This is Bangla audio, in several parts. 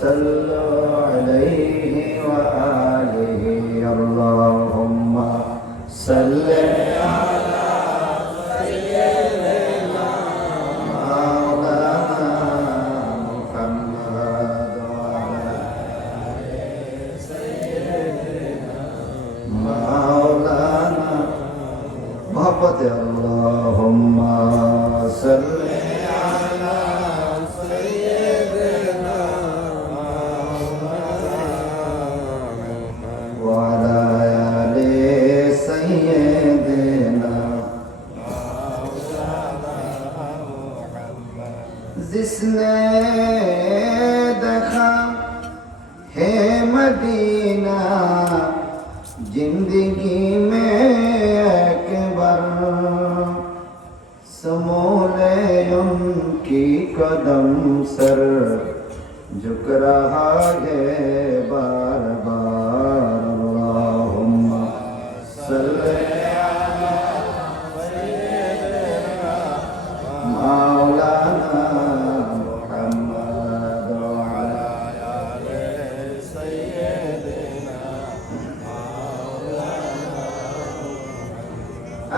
صلوا عليه وآله اللهم صل على سيدنا مولانا محمد وعلى آل سيدنا مولانا محمد اللهم صل जिसने देखा है मदीना जिंदगी में एक बार समोले उनकी कदम सर झुक रहा है बार बार अल्लाहुम्मा सल्ली अला सय्यिदिना मौलाना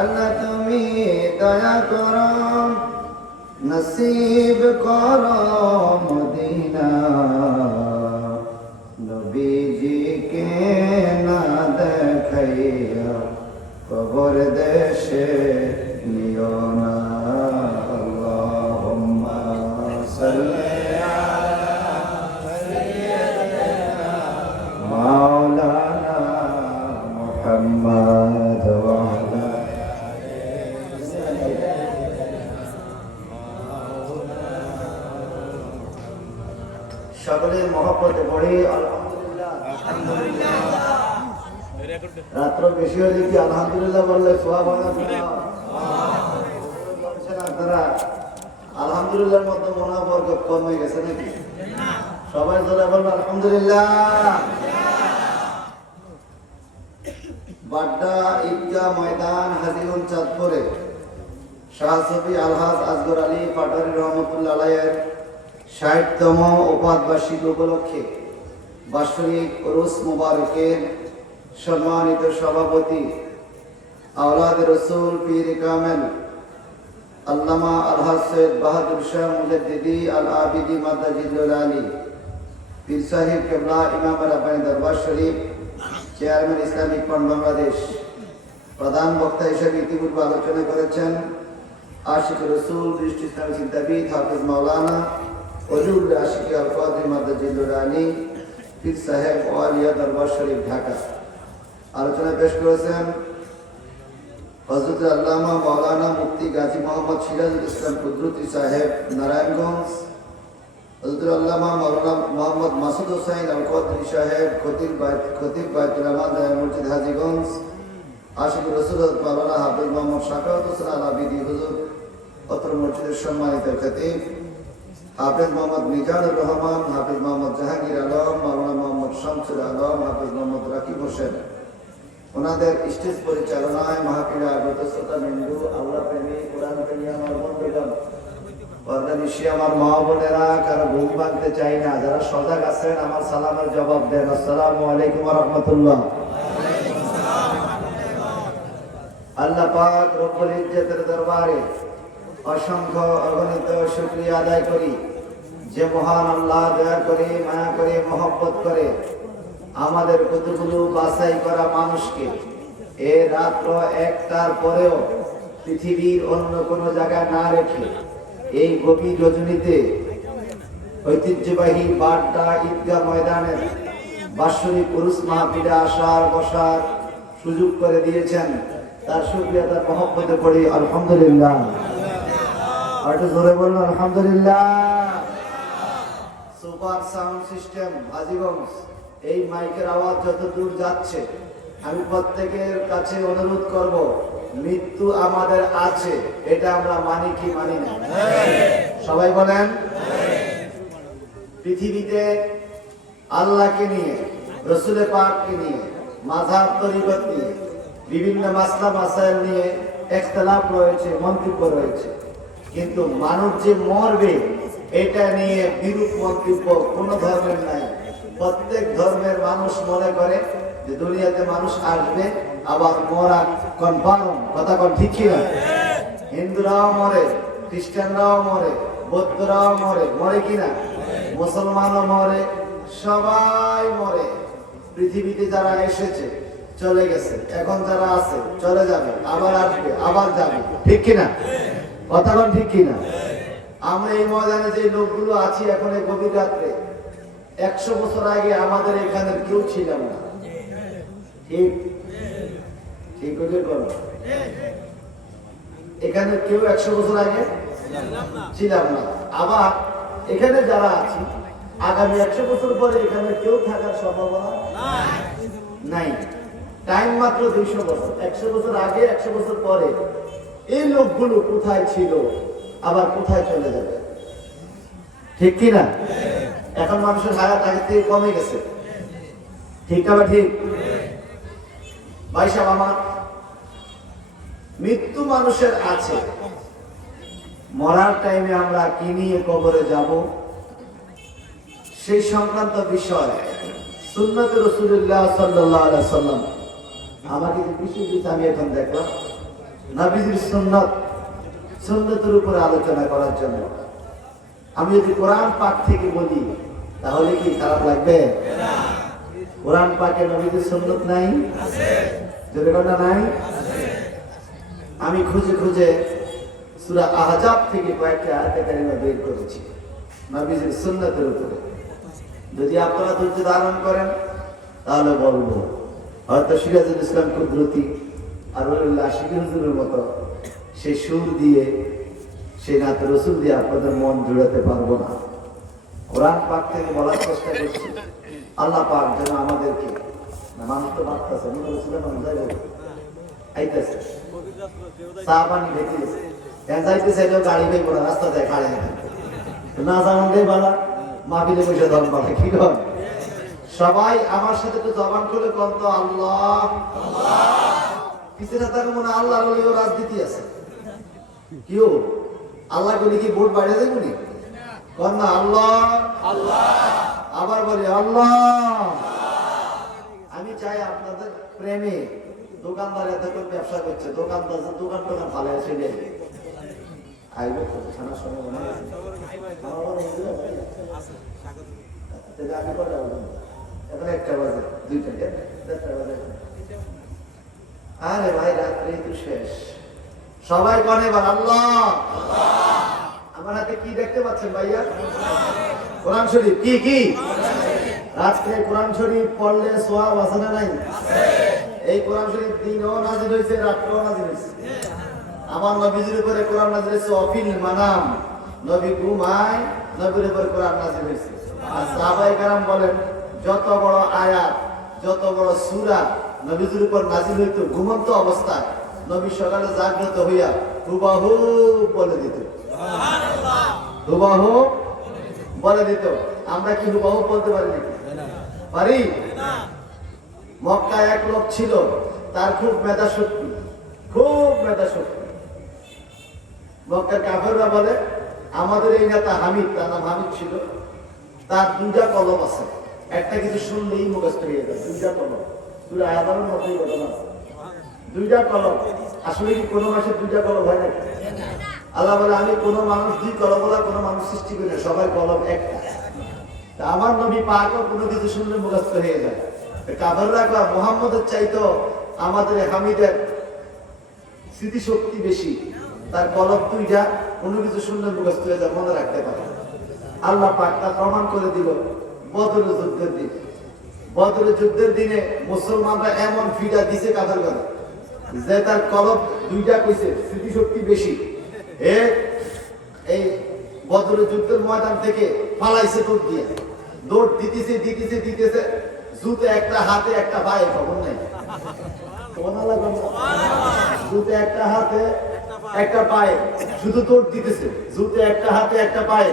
अल्लाह তুমি দয়া করো নসিব করো মদিনা নবীজিকে না দেখাইয়া কবর দেশে নিও না আল্লাহুম্মা সাল্লি আলা সাইয়্যিদিনা মাওলানা মুহাম্মদ ওয়া আলা সকলের মহব্বতে পড়ি আলহামদুলিল্লাহ। রাত্র বেশি হলে কি আলহামদুলিল্লাহ বললে সোয়াব হয় না? আপনারা আলহামদুলিল্লাহর মধ্যে মনে হয় বরকত কম হয়ে গেছে নাকি? সবাই জোরে বলবো আলহামদুলিল্লাহ। বাড্ডা ঈদগাহ ময়দান হাজীগঞ্জ চাঁদপুরে শাহ সফি আলহাজ আসগর আলী পাটোয়ারী রহমতুল্লাহ আলাইহির ৬০তম উপাধ্যায়িক উপলক্ষে বাৎসরিক উরুস মুবারকের সম্মানিত সভাপতি আওলাদ রসুল পীর কামেল আল্লামা আলহাজ সৈয়দ বাহাদুর শাহ মুজাদ্দিদি আল আবিদি মাদাজিদুল আলী পীর সাহেব কেবলা ইমাম রাব্বানী দরবার শরীফ চেয়ারম্যান ইসলামিক ফান্ড বাংলাদেশ প্রধান বক্তা হিসেবে ইতিপূর্বে আলোচনা করেছেন আশিক রসুল দৃষ্টি ইসলামী চিন্তাবিদ হাফিজ মাওলানা ওজুল আশিক আল কাদরি মাদাজিদুল আলী পীর সাহেব ওয়ালিয়া দরবার শরীফ ঢাকা। আলোচনা পেশ করেছেন হযরত আল্লামা মাওলানা মুফতি গাজী মোহাম্মদ সিরাজুল ইসলাম কুদরতি সাহেব নারায়ণগঞ্জ, হযরত আল্লামা মাওলানা মোহাম্মদ মাসুদ হোসেন আল কাদরি সাহেব খতিব বাইতুল আমান জামে মসজিদ হাজীগঞ্জ, আশিক রসুল মাওলানা হাফিজ মোহাম্মদ শাকাওয়াত হোসেন আল আবিদি হুজুর অত্র মসজিদের সম্মানিত খতিব, হাফিজ মোহাম্মদ মিজানুর রহমান, হাফিজ মোহাম্মদ জাহাঙ্গীর আলম, মাওলানা মোহাম্মদ শামসুল আলম, হাফিজ মোহাম্মদ রাকিব হোসেন, ওনাদের স্টেজ পরিচালনায় মাহফিলে আগত শ্রোতা বিন্দু, আল্লাহ প্রেমী, কোরআন প্রেমী আমার বন্ধুগণ, পর্দানিশী আমার মা বোনেরা, কারো ঘুম ভাঙতে চাই না, যারা সজাগ আছেন আমার সালামের জবাব দেন। আসসালামু আলাইকুম ওয়া রাহমাতুল্লাহ। আল্লাহ পাক রব্বুল ইজ্জতের দরবারে অসংখ্য অগণিত শুকরিয়া আদায় করি যে মহান আল্লাহ দয়া করে, মায়া করে, মহব্বত করে আমাদের কতগুলো বাছাই করা মানুষকে এ রাত্র ১টার পরেও পৃথিবীর অন্য কোনো জায়গায় না রেখে এই গভীর রজনীতে ঐতিহ্যবাহী বাড্ডা ঈদগাহ ময়দানের বাৎসরিক উরুস মাহফিলে আসার বসার সুযোগ করে দিয়েছেন। তার শুকরিয়া, তার মহব্বতে পড়ি আলহামদুলিল্লাহ। আর একটু জোরে বলুন আলহামদুলিল্লাহ। সুপার সাউন্ড সিস্টেম হাজীগঞ্জ, এই মাইকের আওয়াজ যত দূর যাচ্ছে আমি প্রত্যেকের কাছে অনুরোধ করব, মৃত্যু আমাদের আছে, এটা আমরা মানি কি মানি না? সবাই বলেন। পৃথিবীতে আল্লাহকে নিয়ে, রসুলের পাককে নিয়ে, মাযহাব তরিকত নিয়ে, বিভিন্ন মাসলা মাসাইল নিয়ে ইখতিলাফ রয়েছে, মন্তব্য রয়েছে, কিন্তু মানুষ যে মরবে এটা নিয়ে বিরূপ মন্তব্য কোন ধর্মের নাই। প্রত্যেক ধর্মের মানুষ মনে করে যে দুনিয়াতে মানুষ আসবে আবার মরা কনফার্ম, কথা কোন ঠিক কি না? হিন্দুরাও মরে, খ্রিস্টানরাও মরে, বৌদ্ধরাও মরে, মরে কিনা? মুসলমানও মরে, সবাই মরে। পৃথিবীতে যারা এসেছে চলে গেছে, এখন যারা আছে চলে যাবে, আবার আসবে, আবার যাবে, ঠিক কিনা? কথা কোন ঠিক কিনা? আমরা এই ময়দানে যে লোকগুলো আছি এখন এই গভীর রাত্রে, 100 বছর আগে আমাদের এখানে কেউ ছিলাম না, ঠিক ঠিক করে বলো। এখানে কেউ 100 বছর আগে ছিলাম না। আবার এখানে যারা আছি আগামী 100 বছর পরে এখানে কেউ থাকার সম্ভাবনা নাই। টাইম মাত্র 200 বছর। 100 বছর আগে, 100 বছর পরে এই লোকগুলো কোথায় ছিল, আবার কোথায় চলে যাবে, ঠিক কিনা? এখন মানুষের হায়াত আগের থেকে কমে গেছে, ঠিক না? ঠিক ভাই সাহেব, আমার মৃত্যু মানুষের আছে, মরার টাইমে আমরা কি নিয়ে কবরে যাব সেই সংক্রান্ত বিষয় সুন্নতে রাসূলুল্লাহ সাল্লাল্লাহু আলাইহি সাল্লাম আমাকে যে বিষয় দিতে আমি এখন দেখলাম নবীজির সুন্নতের উপরে আলোচনা করার জন্য। আমি যদি কোরআন পাক থেকে বলি তাহলে কি খারাপ লাগবে? কোরআন পাকে নবীজির সুন্নত নাই? যদি কথা নাই, আমি খুঁজে খুঁজে সূরা আহজাব থেকে কয়েকটা আয়াত কারিমা বের করেছি নবীজির সুন্নতের উপরে। যদি আপনারা ধৈর্য ধারণ করেন তাহলে বলবো, হয়তো সিরাজুল ইসলাম কুদরতি আর আশিকুর হুজুরের মতো সেই সুর দিয়ে, সেই নাতে রসুল দিয়ে আপনাদের মন জুড়াতে পারবো না। কোরআন পাক থেকে বলার চেষ্টা করছি, আল্লাহ পাক যেন আমাদেরকে, মানুষ তো ভাবতেছে আইতেছে চা পানি ঢেকেছে, যাইতেছে গাড়ি বের করা রাস্তা যায় কাড়ে না জানান দেয় বালা মাহফিলে বসে ধন পালে কি কর। সবাই আমার সাথে তো জবান করে কন্ত আল্লাহ পিছনে তাকে মনে আল্লাহ বলে রাজনীতি আছে, কেউ আল্লাহ বলি কি ভোট বাইরে যাই বলি কর না আল্লাহ আল্লাহ, আবার বলি আল্লাহ। আমি চাই আপনাদের প্রেমে দোকানদার এত করে ব্যবসা করছে, দোকানদার দোকান টোকান ফালে এসে নেই আইবে খানা সময় মনে আমি কটা এখন 1টা বাজে, 2টা, 4টা বাজে। আরে ভাই রাত্রি তো শেষ, সবাই কনে এবার আল্লাহ। আমার হাতে কি দেখতে পাচ্ছেন ভাইয়া? কোরআন শরীফ। কি কি রাত্রে কোরআন শরীফ পড়লে সওয়াব আছে না নাই? এই কোরআন শরীফ দিনও নাজিল হয়েছে, রাত্রেও নাজিল হয়েছে। আমার নবীজির উপরে কোরআন নাজিল হয়েছে অফিল মানাম, নবী ঘুমায় নবীর উপরে কোরআন নাজিল হয়েছে। আর সাহাবায়ে কেরাম বলেন যত বড় আয়াত, যত বড় সূরা নবীজির উপর নাজিল হইত ঘুমন্ত অবস্থায়, নবী সকালে জাগ্রত হইয়া হুবাহু বলে দিত, সুবহানাল্লাহ, হুবাহু বলে দিত। আমরা কি হুবাহু বলতে পারি নাকি? পারি না। মক্কায় এক লোক ছিল, তার খুব মেধা শক্তি, খুব মেধা শক্তি। মক্কার কাফেররা বলে আমাদের এই নেতা হামিদ, তার নাম হামিদ ছিল, তার 2টা কলম আছে, একটা কিছু শুনলেই মুখস্থ হয়ে যায়। 2টা কলম, সূরা আয়াতের মধ্যেই ঘটনা আছে। 2টা কলম, আসলে কি কোনো মাসে 2টা কলম হয় নাকি? আল্লাহ বলে আমি কোনো মানুষ 2 কলম বলা কোনো মানুষ সৃষ্টি করি না, সবাই কলম একটা। তা আমার নবী পাকও কোনো কিছু শুনলে মুখস্থ হয়ে যায়। কাফেররা কয় মুহাম্মদের চাইতো আমাদের হামিদের স্মৃতিশক্তি বেশি, তার কলম 2টা, কোনো কিছু শুনলে মুখস্থ হয়ে যায়, মনে রাখতে পারে। আল্লাহ পাক তা প্রমাণ করে দিল বদরের যুদ্ধের দিন। বদরের যুদ্ধের দিনে মুসলমানরা এমন ফিডা দিছে কাফেররা যে তার কলম 2টা কইছে, স্মৃতিশক্তি বেশি। এই বদরের যুদ্ধের ময়দান থেকে পালাইছে দৌড় দিয়ে, দৌড় দিতেছে, জুতে একটা হাতে একটা পায়ে, খবর নাই জুতে একটা হাতে একটা পায়ে, শুধু দৌড় দিতেছে, জুতে একটা হাতে একটা পায়ে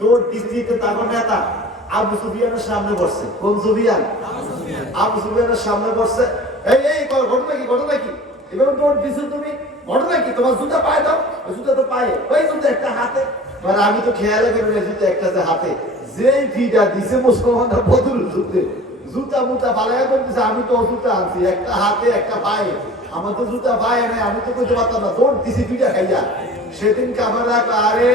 দৌড় দিতে। তারপর নেতা আবু সুফিয়ানের সামনে বসছে। কোন সুফিয়ান? আবু সুফিয়ানের সামনে বসছে। এই ঘটনা কি এবার দৌড় দিছো তুমি, ঘটনা কি? তোমার জুতা পায়ে দাও, জুতা তো পায়ে, ওই জুতা একটা হাতে মানে আমি তো খেয়াল করে জুতো একটা হাতে যেই ফিটা দিছে মুসলমানরা বদল জুতে জুতা মুতা বালায়া করতেছে, আমি তো জুতা আনছি একটা হাতে একটা পায়ে, আমার তো জুতা পায়ে নাই, আমি তো কইতে পারতাম না, দৌড় দিছি ফিটা খাইয়া। সেদিনকে আমরা আরে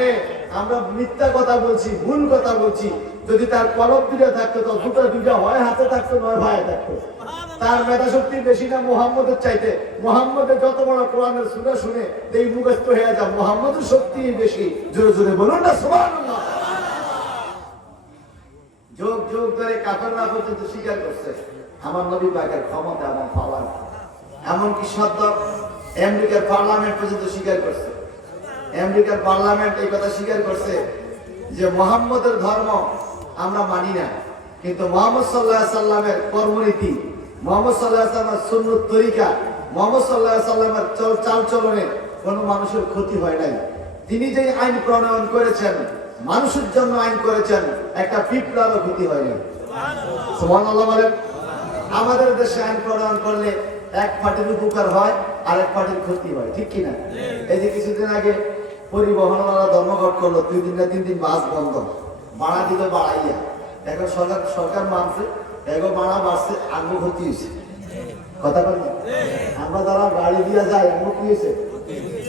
আমরা মিথ্যা কথা বলছি, ভুল কথা বলছি, যদি তার কলম দুটা থাকতো তো জুতা দুটা হয় হাতে থাকতো নয় ভাইয়ে থাকতো। তার মেধা শক্তি বেশি না মুহাম্মদের চাইতে? মুহাম্মদের যত বড় কোরআনের সূরা শুনে এই মুখস্থ হয়ে যা, মুহাম্মদের শক্তি বেশি। জোরে জোরে বলুন না সুবহানাল্লাহ। যোগ যোগ ধরে কাফেররা পর্যন্ত স্বীকার করছে আমার নবী পাকের ক্ষমতা এবং পাওয়ার। এমনকি সদ্য আমেরিকার পার্লামেন্ট পর্যন্ত স্বীকার করছে। আমেরিকার পার্লামেন্ট এই কথা স্বীকার করছে যে মুহাম্মদের ধর্ম আমরা মানি না, কিন্তু মুহাম্মদ সাল্লাল্লাহু আলাইহি সাল্লামের কর্মনীতি, মুহাম্মদ সাল্লাল্লাহু আলাইহি সাল্লামের সুন্নত তরিকা, মুহাম্মদ সাল্লাল্লাহু আলাইহি সাল্লামের চাল চলনে কোনো মানুষের ক্ষতি হয় নাই। তিনি যে আইন প্রণয়ন করেছেন, মানুষের জন্য আইন করেছেন, একটা পিঁপড়ারও ক্ষতি হয়নি। সুবহানাল্লাহ বলেন। আমাদের দেশে আইন প্রণয়ন করলে এক পার্টির উপকার হয় আর এক পার্টির ক্ষতি হয়, ঠিক কিনা? এই যে কিছুদিন আগে পরিবহনওয়ালা ধর্মঘট করলো, 2 দিন না 3 দিন বাস বন্ধ, ভাড়া দিল বাড়াইয়া। এখন সরকার মানছে, এগো ভাড়া বাড়ছে, আগ্রহ ক্ষতি হয়েছে। কথা বল না, আমরা যারা গাড়ি দিয়ে যাই আগ্রহ কি হয়েছে?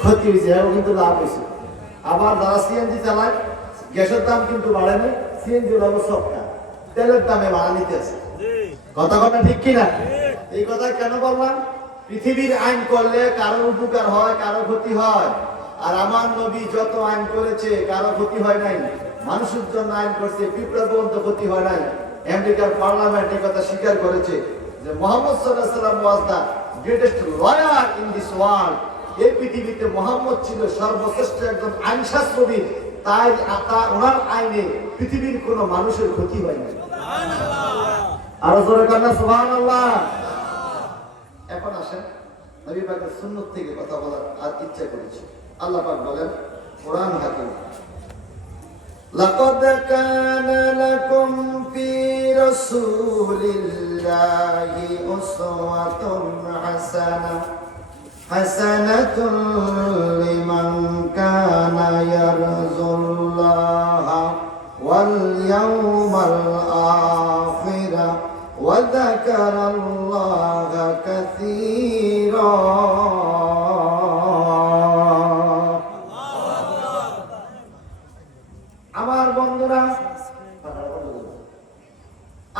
ক্ষতি হয়েছে, এগো কিন্তু লাভ হয়েছে। আবার যারা সিএনজি চালায়, গ্যাসের দাম কিন্তু বাড়েনি, সিএনজি হলো সবটা, তেলের দামে ভাড়া নিতে আছে। কথা কথা ঠিক কিনা? এই কথা কেন বললাম? পৃথিবীর আইন করলে কারো উপকার হয়, কারো ক্ষতি হয়। আর আমার নবী যত আইন করেছে কারো ক্ষতি হয় নাই, মানুষের জন্য আইন করছে, পিঁপড়া পর্যন্ত ক্ষতি হয় নাই। আমেরিকার পার্লামেন্ট এই কথা স্বীকার করেছে যে মুহাম্মদ সাল্লাল্লাহু আলাইহি ওয়াসাল্লাম was the greatest lawyer in this world. এই পৃথিবীতে মুহাম্মদ ছিল সর্বশ্রেষ্ঠ একজন আইনশাস্ত্রবিদ, তাই ওনার আইনে পৃথিবীর কোনো মানুষের ক্ষতি হয় না। আরো জোরে কান্না সুবহানাল্লাহ। এখন আসেন নবী পাকের সুন্নাত থেকে কথা বলার আর ইচ্ছা করেছি। আল্লাহ পাক বলেন কোরআন হাকিম, লাকাদ কানা লাকুম ফি রাসূলিল্লাহি উসওয়াতুন হাসানাতুন লিমান কানা ইয়ারজুল্লাহা ওয়াল ইয়াওমাল আখির ওয়া যাকারাল্লাহা কাসীরা।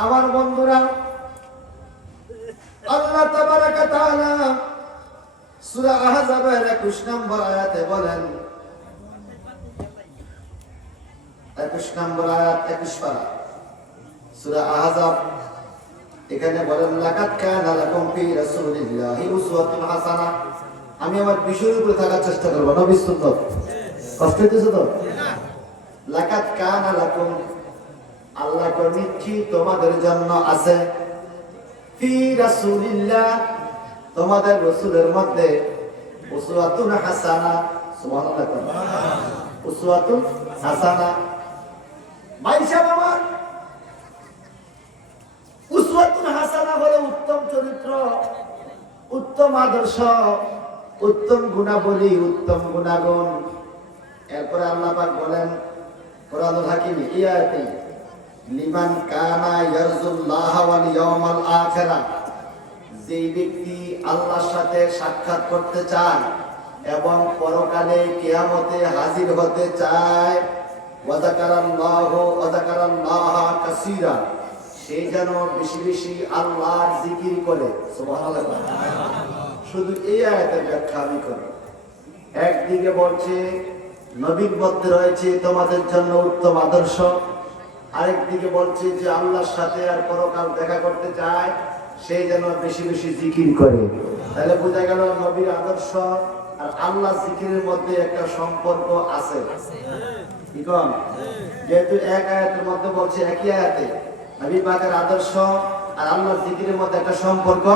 আমার বন্ধুরা, আল্লাহ তাবারাকা তাআলা সূরা আহজাবের 21 নম্বর আয়াতে বলেন, 21 নম্বর আয়াত 21 পারা সূরা আহজাব, এখানে বলেন লাকাদ কানা লাকুম ফি রাসূলিল্লাহি উসওয়াতুন হাসানাহ। আমি আমার বিষয়ের উপরে থাকার চেষ্টা করব, নবীর সুন্নাত। কষ্ট হইতেছে তো? লাকাদ কানা লাকুম, আল্লাহ কো নিশ্চয়ই তোমাদের জন্য আছে, ফি রাসূলিল্লাহ, তোমাদের রাসূলের মধ্যে, উসওয়াতুন হাসানাহ। সুবহানাল্লাহ, উসওয়াতুন হাসানাহ। মাইশা বাবা, উসওয়াতুন হাসানাহ হলো উত্তম চরিত্র, উত্তম আদর্শ, উত্তম গুণাবলী, উত্তম গুণাগুণ। এরপরে আল্লাহ পাক বলেন কোরআনুল হাকিমে এই আয়াতে, লিমান কানা ইয়ারজুল্লাহ ওয়াল ইয়াউমাল আখিরা, যে ব্যক্তি আল্লাহর সাথে সাক্ষাৎ করতে চায় এবং পরকালে কিয়ামতে হাজির হতে চায়, ওয়া যাকারাল্লাহা কাসীরা, সে যেন বেশি বেশি আল্লাহর জিকির করে। সুবহানাল্লাহ। শুধু এই আয়াতের ব্যাখ্যা আমি করি। একদিকে বলছে নবীর মধ্যে রয়েছে তোমাদের জন্য উত্তম আদর্শ, আরেকদিকে বলছে যে আল্লাহর সাথে আর পরকাল দেখা করতে চায় সে যেন বেশি বেশি জিকির করে। তাহলে বোঝা গেল নবীর আদর্শ আর আল্লাহ জিকিরের মধ্যে একটা সম্পর্ক আছে। কি কম? যেহেতু এক আয়াতের মধ্যে বলছে, একই আয়াতে নবী পাকের আদর্শ আর আল্লাহর জিকিরের মধ্যে একটা সম্পর্ক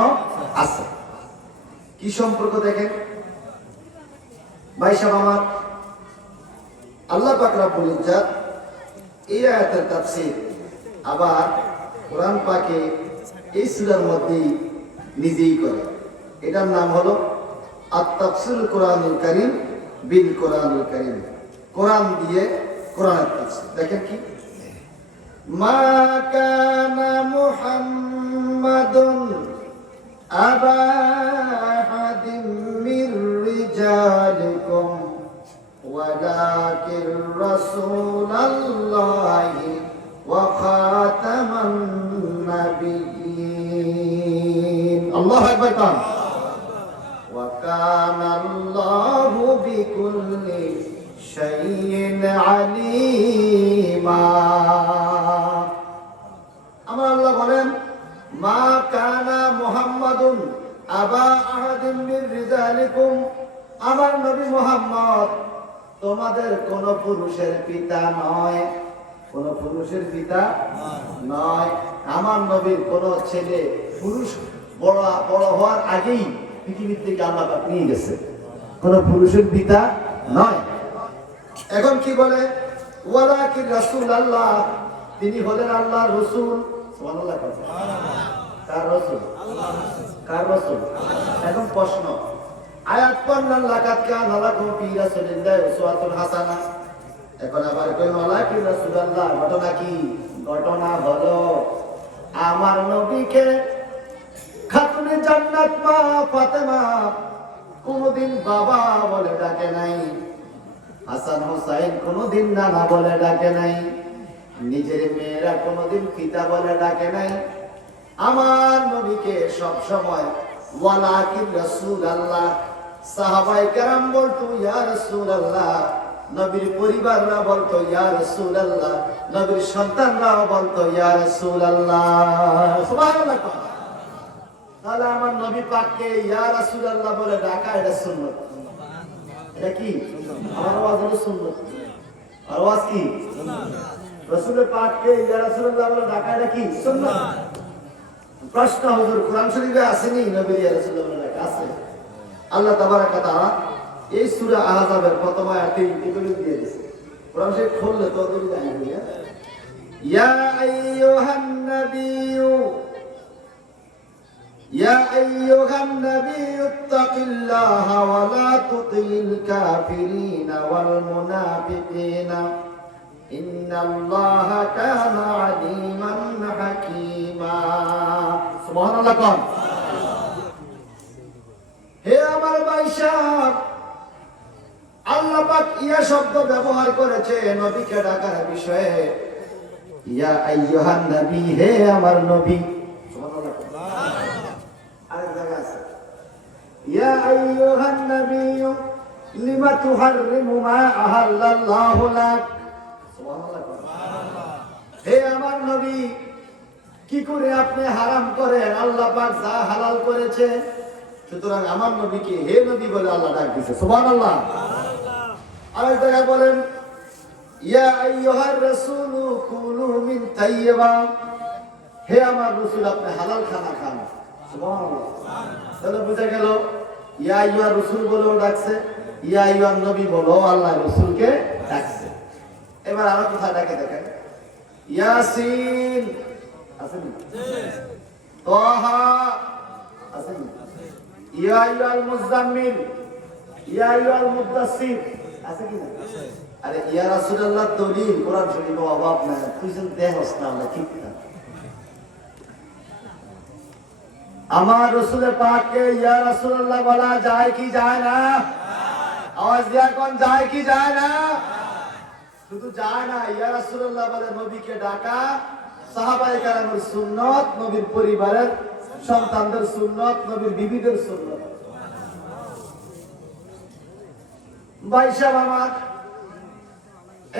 আছে। কি সম্পর্ক দেখেন ভাই সাহেব আমার, আল্লাহ পাক রব্বুল ইজ্জত এই আয়াতের তাফসীর আবার কোরআন পাকে এই সূরার মধ্যেই নিজেই করে। এটার নাম হলো আত-তাফসীরুল কোরআনুল কারীম বিল কোরআনুল কারীম। কোরআন দিয়ে কোরআনের তাফসীর দেখেন কি, মা কানা মুহাম্মাদুন আবা আহাদিম মির রিজালিকুম ওয়ালাকিন রাসূলুল্লাহি ওয়া খাতামান নাবিয়্যিন। আল্লাহু আকবার। কাম ওয়া কানা আল্লাহু বিকুল্লি শাইইন আলিমা। আমার আল্লাহ বলেন, মা কানা মুহাম্মাদুন আবা আহাদিম মির রিজালিকুম, আমার নবী মুহাম্মদ তোমাদের কোন পুরুষের পিতা নয়, কোন পুরুষের পিতা নয়। আমার নবীর কোন ছেলে পুরুষ বড় হওয়ার আগেই পৃথিবীর থেকে আল্লাহ পাক নিয়ে গেছে, কোন পুরুষের পিতা নয়। এখন কি বলে, ওয়ালাকিন রাসূলুল্লাহ, তিনি হলেন আল্লাহর রাসূল। সুবহানাল্লাহ। কার রাসূল? কার রাসূল? এখন প্রশ্ন, আয়াত পড়লেন লাকাদ কানা লাকুম ফি রাসূলিল্লাহি উসওয়াতুন হাসানাহ। এখন আবার কইল ওয়ালাকিন রাসূলুল্লাহ, ঘটনা কি? ঘটনা হলো আমার নবীকে খাতুনে জান্নাত মা ফাতেমা কোনদিন বাবা বলে ডাকে নাই, হাসান হোসাইন কোনদিন নানা বলে ডাকে নাই, নিজের মেয়েরা কোনদিন পিতা বলে ডাকে নাই। আমার নবীকে সব সময় ওয়ালাকিন রাসূলুল্লাহ, সাহাবায়ে কেরাম বলতো ইয়া রাসূলুল্লাহ, নবীর পরিবাররা বলতো ইয়া রাসূলুল্লাহ, নবীর সন্তানরা বলতো ইয়া রাসূলুল্লাহ। সুবহানাল্লাহ। তাহলে আমার নবী পাককে ইয়া রাসূলুল্লাহ বলে ডাকা এটা সুন্নাত। এটা কি? আমার আওয়াজ হলো সুন্নাত। আওয়াজ কি? রাসূলের পাককে ইয়া রাসূলুল্লাহ বলে ডাকা এটা কি? সুন্নাত। প্রশ্ন, হুজুর কোরআন শরীফে আসেনি নবী ইয়া রাসূলুল্লাহ বলে ডাকা? আছে। আল্লাহ তাবারাক ওয়া তাআলা এই সূরা আহজাবের প্রথম আয়াতে কি বলে দিয়ে দিয়েছে, কোরআন শরীফ খুললে তো তুমি জানবে, ইয়া আইয়ুহান নাবিয়্যু يا أيها النبي اتق الله ولا تطع الكافرين والمنافقين إن الله كان عليما حكيما। سبحان الله। কম হে আমার ভাই সাহেব, আল্লাহ পাক ইয়া শব্দ ব্যবহার করেছে নবীকে ডাকার বিষয়ে। ইয়া আইয়ুহান নবী, হে আমার নবী। ইয়া আইয়ুহান নাবিয়্যু লিমা তুহাররিমু মা আহাল্লাল্লাহু লাক। সুবহানাল্লাহ। হে আমার নবী, কি করে আপনি হারাম করেন আল্লাহ পাক যা হালাল করেছে। সুতরাং আমার নবীকে হে নবী বলে আল্লাহ ডাক দিয়েছে। সুবহানাল্লাহ। আরেক জায়গায় বলেন, ইয়া আইয়ুহার রাসূলু কুলু মিন তাইয়্যিবা, হে আমার রাসূল আপনি হালাল খানা খান। সুবহানাল্লাহ। তাহলে বুঝা গেল ইয়া আইয়ুহার রাসূল বলেও ডাকছে, ইয়া আইয়ুহান নবী বলেও আল্লাহ রাসূলকে ডাকছে। এবার আরো কোথায় ডাকে দেখেন, ইয়াসিন আছে না? তাহা আছে না? ইয়া আইয়ুহাল মুযাম্মিল, ইয়া আইয়ুহাল মুদাসসির আছে কি না? আরে ইয়া রাসূলুল্লাহ দলিল কোরআন শরীফে অভাব নাই, তুই যেন দেহস না আমরা ঠিক না। আমার রাসূলের পাককে ইয়া রাসূলুল্লাহ বলা যায় কি যায় না? আওয়াজ দিয়া কোন যায় কি যায় না? শুধু যায় না, ইয়া রাসূলুল্লাহ বলে নবীকে ডাকা সাহাবায়ে কেরামের সুন্নাত, নবীর পরিবারের সন্তানদের সুন্নাত, নবীর বিবিদের সুন্নাত। ভাই সাহেব আমার,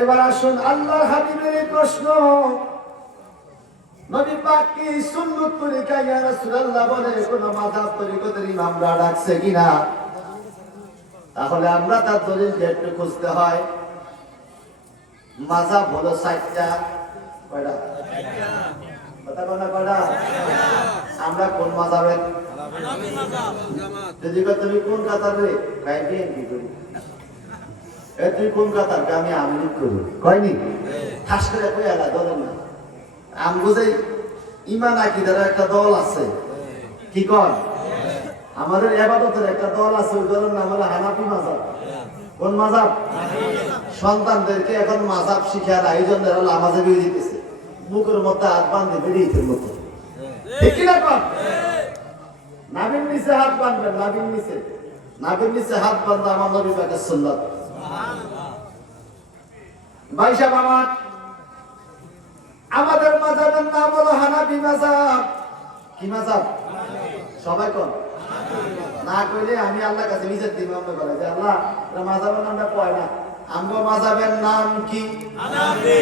এবার আসুন আল্লাহর হাবিবের এই প্রশ্ন, নবী পাক কি সুন্নাত তরিকা ইয়া রাসূলুল্লাহ বলে কোন মাযহাব তরিকতের ইমামরা ডাকছে কিনা? তাহলে আমরা তার দলিল একটু খুঁজতে হয়। মাযহাব হলো 60টা। কয়টা? কথা বলা কয়টা? আমরা কোন মাযহাবের? যদি তুমি কোন কাতারে বাইবেন কি করি, এ তুই কোন কাতার? আমি আমলি করি, কয়নি খাস করে কই আলা দলের না। আমগোজে ঈমান আকীদার একটা দল আছে, কি কর? আমাদের ইবাদতের একটা দল আছে, ওই দলের নাম হলো হানাফি মাযহাব। কোন মাযহাব? সন্তানদেরকে এখন মাযহাব শিখায় না, এই জন্য এরা নামাজে বেরিয়ে যেতেছে, বুকের মধ্যে হাত বাঁধে বেরিয়েছে মতো, ঠিক কিনা কন? নাভির নিচে হাত বাঁধবেন, নাভির নিচে, নাভির নিচে হাত বাঁধা আমার নবী পাকের সুন্নাত। ভাই সাহেব আমার, আমাদের মাযহাবের নাম হলো হানাফি মাযহাব। কি মাযহাব? সবাই কোন না কইলে আমি আল্লাহর কাছে বিচার দিব, আমরা বলে যে আল্লাহ এটা মাযহাবের নামটা কয় না। আমগো মাযহাবের নাম কি? হানাফি।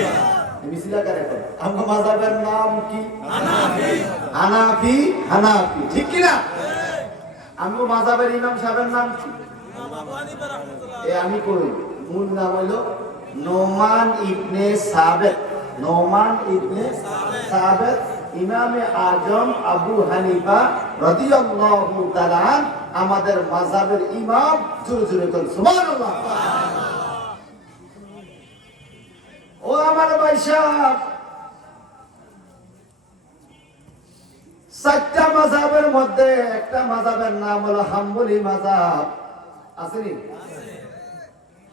মিছিলা করে কোন আমগো মাযহাবের নাম কি? হানাফি। হানাফি, হানাফি, ঠিক কি না? আমগো মাযহাবের ইমাম সাহেবের নাম কি? ইমাম আবু হানিফা রাহমাতুল্লাহ। আমি কই মূল নাম হলো নোমান ইবনে সাবেত। নোমান ইবনে সাবেত ইমামে আজম আবু হানিফা রাদিয়াল্লাহু তাআলা আমাদের মাযহাবের ইমাম। জোরে জোরে বলেন সুবহানাল্লাহ। ও আমার ভাই সাহেব, চারটা মাযহাবের মধ্যে একটা মাযহাবের নাম হলো হাম্বলি মাযহাব। আছে নি?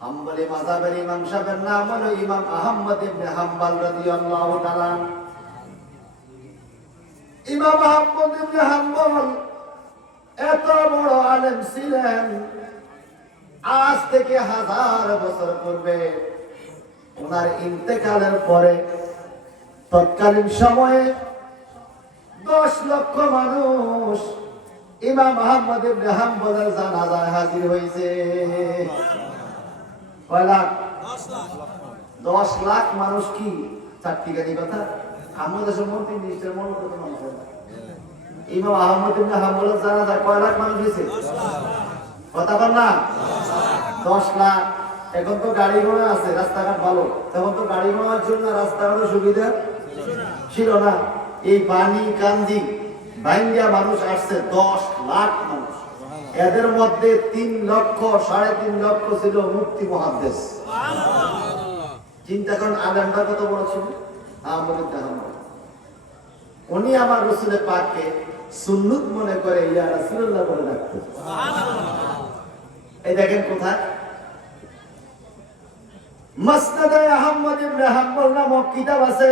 হাম্বলি মাযহাবের ইমাম সাহেবের নাম হলো ইমাম আহমদ ইবনে হাম্বল রাদিয়াল্লাহু তাআলা। ইমাম আহমদ ইবনে হাম্বল এত বড় আলেম ছিলেন, আজ থেকে 1000 বছর পূর্বে ওনার ইন্তেকালের পরে তৎকালীন সময়ে 10 লক্ষ মানুষ ইমাম আহমদ ইবনে হাম্বলের জানাজায় হাজির হয়েছে। কয় লাখ? 10 লাখ মানুষ। কি চারটি গাড়ি কথা? আমাদের দেশের মন্ত্রী মিনিস্টার মনে করতে মানুষ হয় না। ইমাম আহমদ ইবনে হাম্বলের জানাজায় কয় লাখ মানুষ হয়েছে? কথা বল না? 10 লাখ। এখন তো গাড়ি ঘোড়া আছে, রাস্তাঘাট ভালো, তখন তো গাড়ি ঘোড়ার জন্য রাস্তাঘাটের সুবিধা ছিল না। এই পানি কান্দি ভাঙ্গা মানুষ আসছে 10 লাখ মানুষ। এদের মধ্যে 3 লক্ষ 3.5 লক্ষ ছিল মুফতি মুহাদ্দিস। চিন্তা করেন আলেমটা কত বড় ছিল। উনি আমার রাসূলের পাককে সুন্নত মনে করে ইয়া রাসূলুল্লাহ বলে ডাকতেন। এই দেখেন কোথায় মাসনাদে আহমদ ইবনে হাম্বল নামক কিতাব আছে।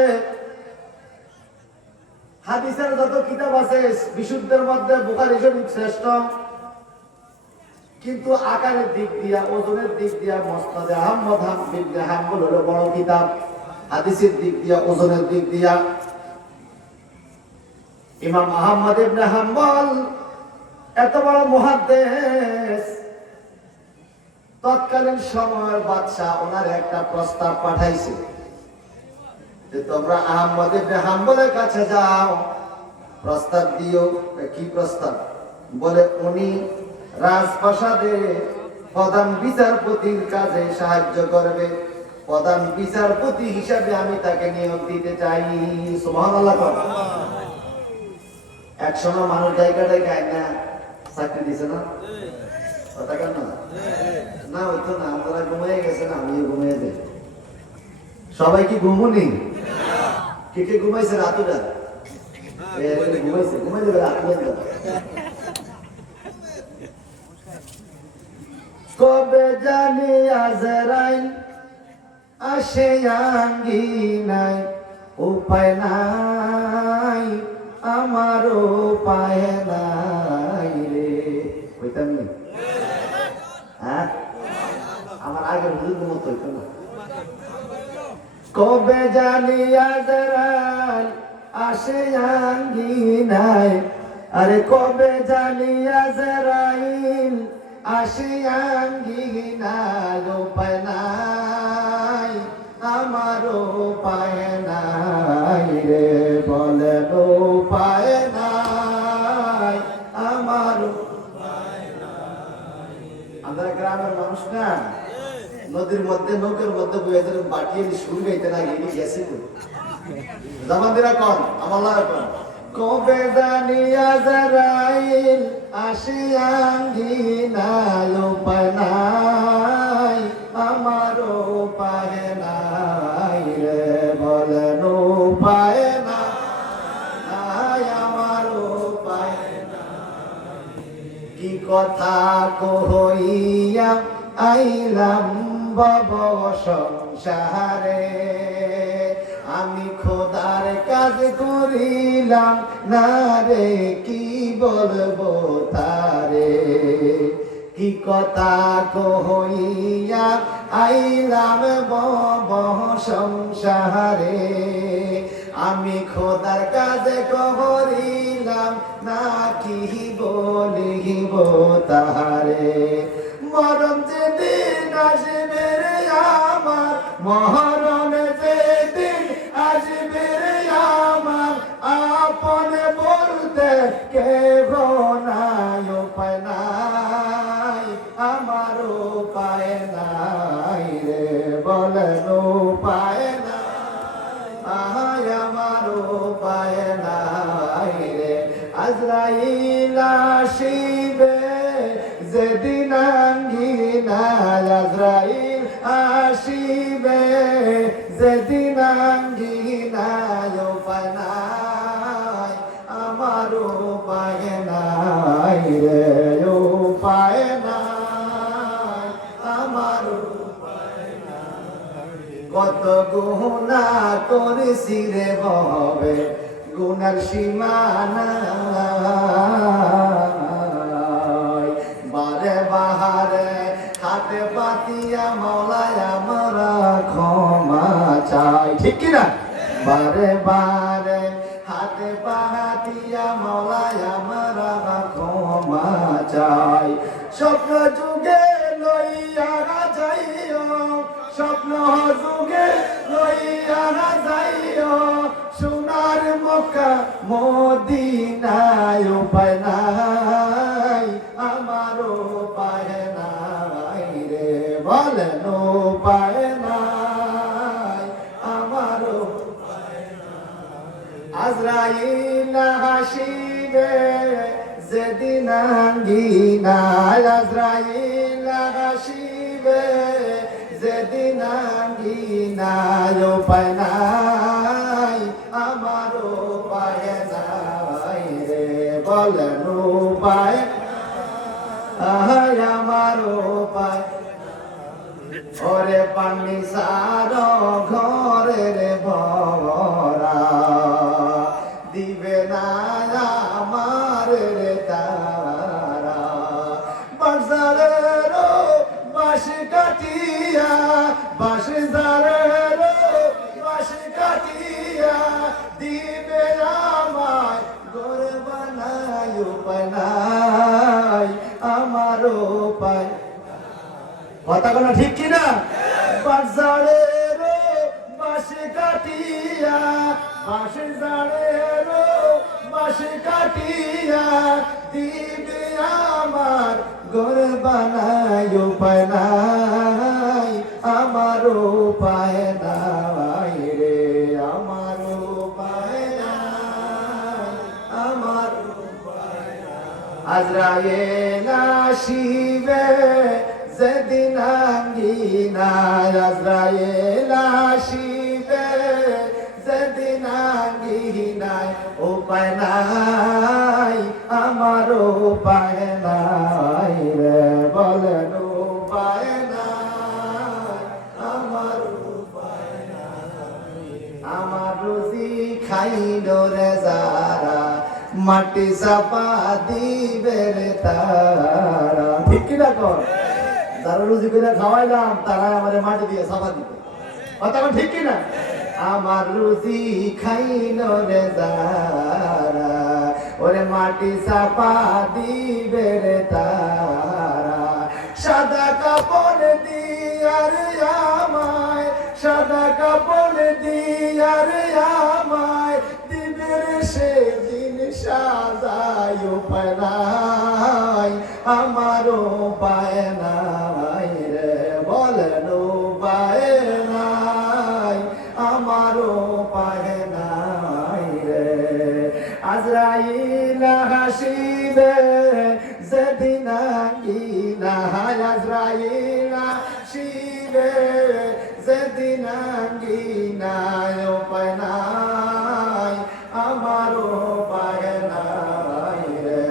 হাদিসের যত কিতাব আছে বিশুদ্ধের মধ্যে বুখারী শরীফ শ্রেষ্ঠ, কিন্তু আকারের দিক দিয়া, ওজনের দিক দিয়া মুসনাদে আহমদ ইবনে হাম্বল হলো বড় কিতাব। হাদিসের দিক দিয়া, ওজনের দিক দিয়া ইমাম আহমদ ইবনে হাম্বল এত বড় মুহাদ্দিস, তৎকালীন সময়ের বাদশা ওনার একটা প্রস্তাব পাঠাইছে যে তোমরা আহমদ ইবনে হাম্বলের কাছে যাও, প্রস্তাব দিও। কি প্রস্তাব? বলে উনি রাজপ্রাসাদে প্রধান বিচারপতির কাজে সাহায্য করবে, প্রধান বিচারপতি হিসাবে আমি তাকে নিয়োগ দিতে চাই। সুবহানাল্লাহ। একসময় মানুষ জায়গাটায় গায় না, চাকরি দিছে না? কথা কেন না? হইতো না, আপনারা ঘুমিয়ে গেছেন, আমিও ঘুমিয়ে যাই। সবাই কি ঘুমুনি? কে কে ঘুমাইছে? রাতুটা ঘুমাইছে, ঘুমাই যাবে রাতুটা। কবে জানি আজরাইল আসে আঙ্গিনায়, উপায় নাই আমার উপায় নাই রে। হইতাম না? হ্যাঁ, আমার আগের হুজুর মতো হইতো না। কবে জানি আজরাইল আসে আঙ্গিনায়, আরে কবে জানি আজরাইল আসে আঙ্গিনায়, উপায় নাই আমার উপায় নাই রে। বলেন উপায় নাই আমার উপায় নাই। আমরা গ্রামের মানুষ না, নদীর মধ্যে নৌকার মধ্যে বয়ে বাটিয়ে সুর গাইতে না গিয়ে গেছে। জামানদিরা কন, আমার লাগা কন। কবে জানি আজরাইল আসি আঙ্গিনায়, উপায় নাই আমার উপায় নাই রে। বলেন উপায় নাই আমার উপায় নাই। কি কথা কইয়া আইলাম ভব সংসারে আমি খোদার কাজ করিলাম না রে কি বলবো তারে কি কথা কইয়া আইলাম ভব সংসারে আমি খোদার কাজ করিলাম না কি বলিব তাহারে মরণ যেদিন আসবে রে আমার মরণ যেদিন আসবে রে আমার আপন বলতে কেহ নাই উপায় নাই আমার উপায় নাই রে বলেন উপায় নাই আমার উপায় নাই রে আজরাইল আসিবে যেদিন আঙ্গিনায় আজরাইল আসিবে যেদিন আঙ্গিনায় উপায় নাই আমার উপায় নাই রে উপায় নাই আমার উপায় নাই কত গুনাহ করেছি রে ববে গুনার সীমানা বারে বাহারে হাতে পাতিয়া মৌলায় আমরা ক্ষমা চাই ঠিক কিনা বারে বারে হাতে পাতিয়া মৌলায় আমরা ক্ষমা চাই স্বপ্ন যুগে লইয়া যাইও স্বপ্ন যুগে লইয়া যাইও সোনার মক্কা মদিনায় উপায় নাই আমার উপায় নাই রে বলেন উপায় নাই আমার উপায় নাই আজরাইল আসিবে যেদিন আঙ্গিনায় আজরাইল আসিবে যেদিন আঙ্গিনায় উপায় নাই আমার উপায় নাই রে বলেন উপায় আমার উপায় ওরে পানি সার ঘরের ভরা দিবে না আমার রে তারা বাজারের বাঁশ কাটিয়া বাঁশ জারের বাঁশ কাটিয়া দিবে আমায় ঘর বানাই উপায় নাই আমার উপায় কথা কোনো ঠিক কিনা বাজারের বাঁশ কাটিয়া বাঁশ জারের বাঁশ কাটিয়া দিবে আমার ঘর বানাই উপায় নাই আমার উপায় নাই রে আমার উপায় নাই আমার উপায় নাই আজরাইল আসিবে যেদিন আঙ্গিনায় আজরাইল আসিবে যেদিন আঙ্গিনায় উপায় নাই আমার উপায় নাই রে বলেন উপায় নাই আমার উপায় নাই আমার রুজি খাইল রে যারা মাটি চাপা দিবে রে তারা ঠিক কিনা কর যারা রুজি করে খাওয়াইলাম তারা আমাদের মাটি দিয়ে চাপা দিবে কথা ঠিক কিনা আমার রুজি খাইল রে যারা ওরে মাটি চাপা দিবে রে তারা সাদা কাপড় দিয়ার আমায় সাদা কাপড় দিয়ার আমায় দিবে রে সেদিন সাজাই উপায় নাই আমার উপায় নাই রে বলেন উপায় নাই আমার উপায় নাই রে আজরাইল আসিবে যেদিন আঙ্গিনায় আজরাইল আসিবে যেদিন আঙ্গিনায় উপায় নাই আমার উপায় নাই রে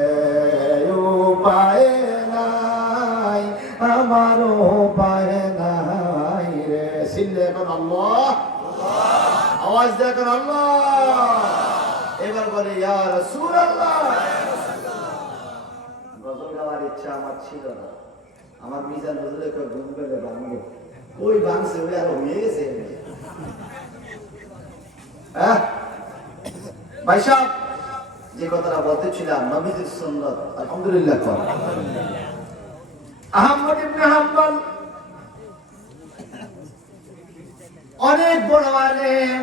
উপায় নাই আমার আল্লাহ, আওয়াজ দেখেন আল্লাহ। এবার বলে ইয়া রাসূলুল্লাহ। গজল গাওয়ার ইচ্ছা আমার ছিল না, আমার মিজান হুজুরে কই ঘুম পেলে ভাঙবো, ওই ভাঙছে ওই আর হয়ে গেছে। হ্যাঁ ভাই সাহেব, যে কথাটা বলতেছিলাম নবীজির সুন্নাত, আলহামদুলিল্লাহ। আহমদ ইবনে হাম্বল অনেক বড় আলেম,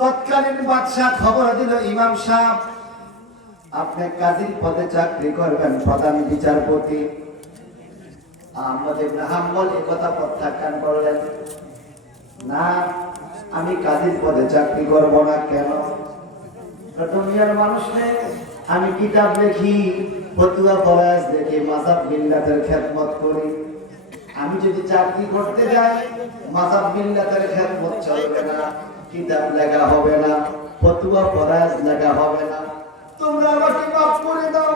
তৎকালীন বাদশাহ খবর দিল, ইমাম সাহেব আপনি কাজীর পদে চাকরি করবেন, প্রধান বিচারপতি। আহমদ ইবনে হাম্বল এই কথা প্রত্যাখ্যান করলেন, না আমি কাজীর পদে চাকরি করব না। কেন? দুনিয়ার মানুষ নেই, আমি কিতাব লিখি, ফতোয়া ফরাজ দেখি, মাযহাব মিল্লাতের খেদমত করি। আমি যদি চাকরি করতে যাই, মাযহাব মিল্লাতের খেদমত চলবে না, কিতাব লেখা হবে না, ফতোয়া ফরাজ লেখা হবে না। তোমরা আমাকে মাফ করে দাও,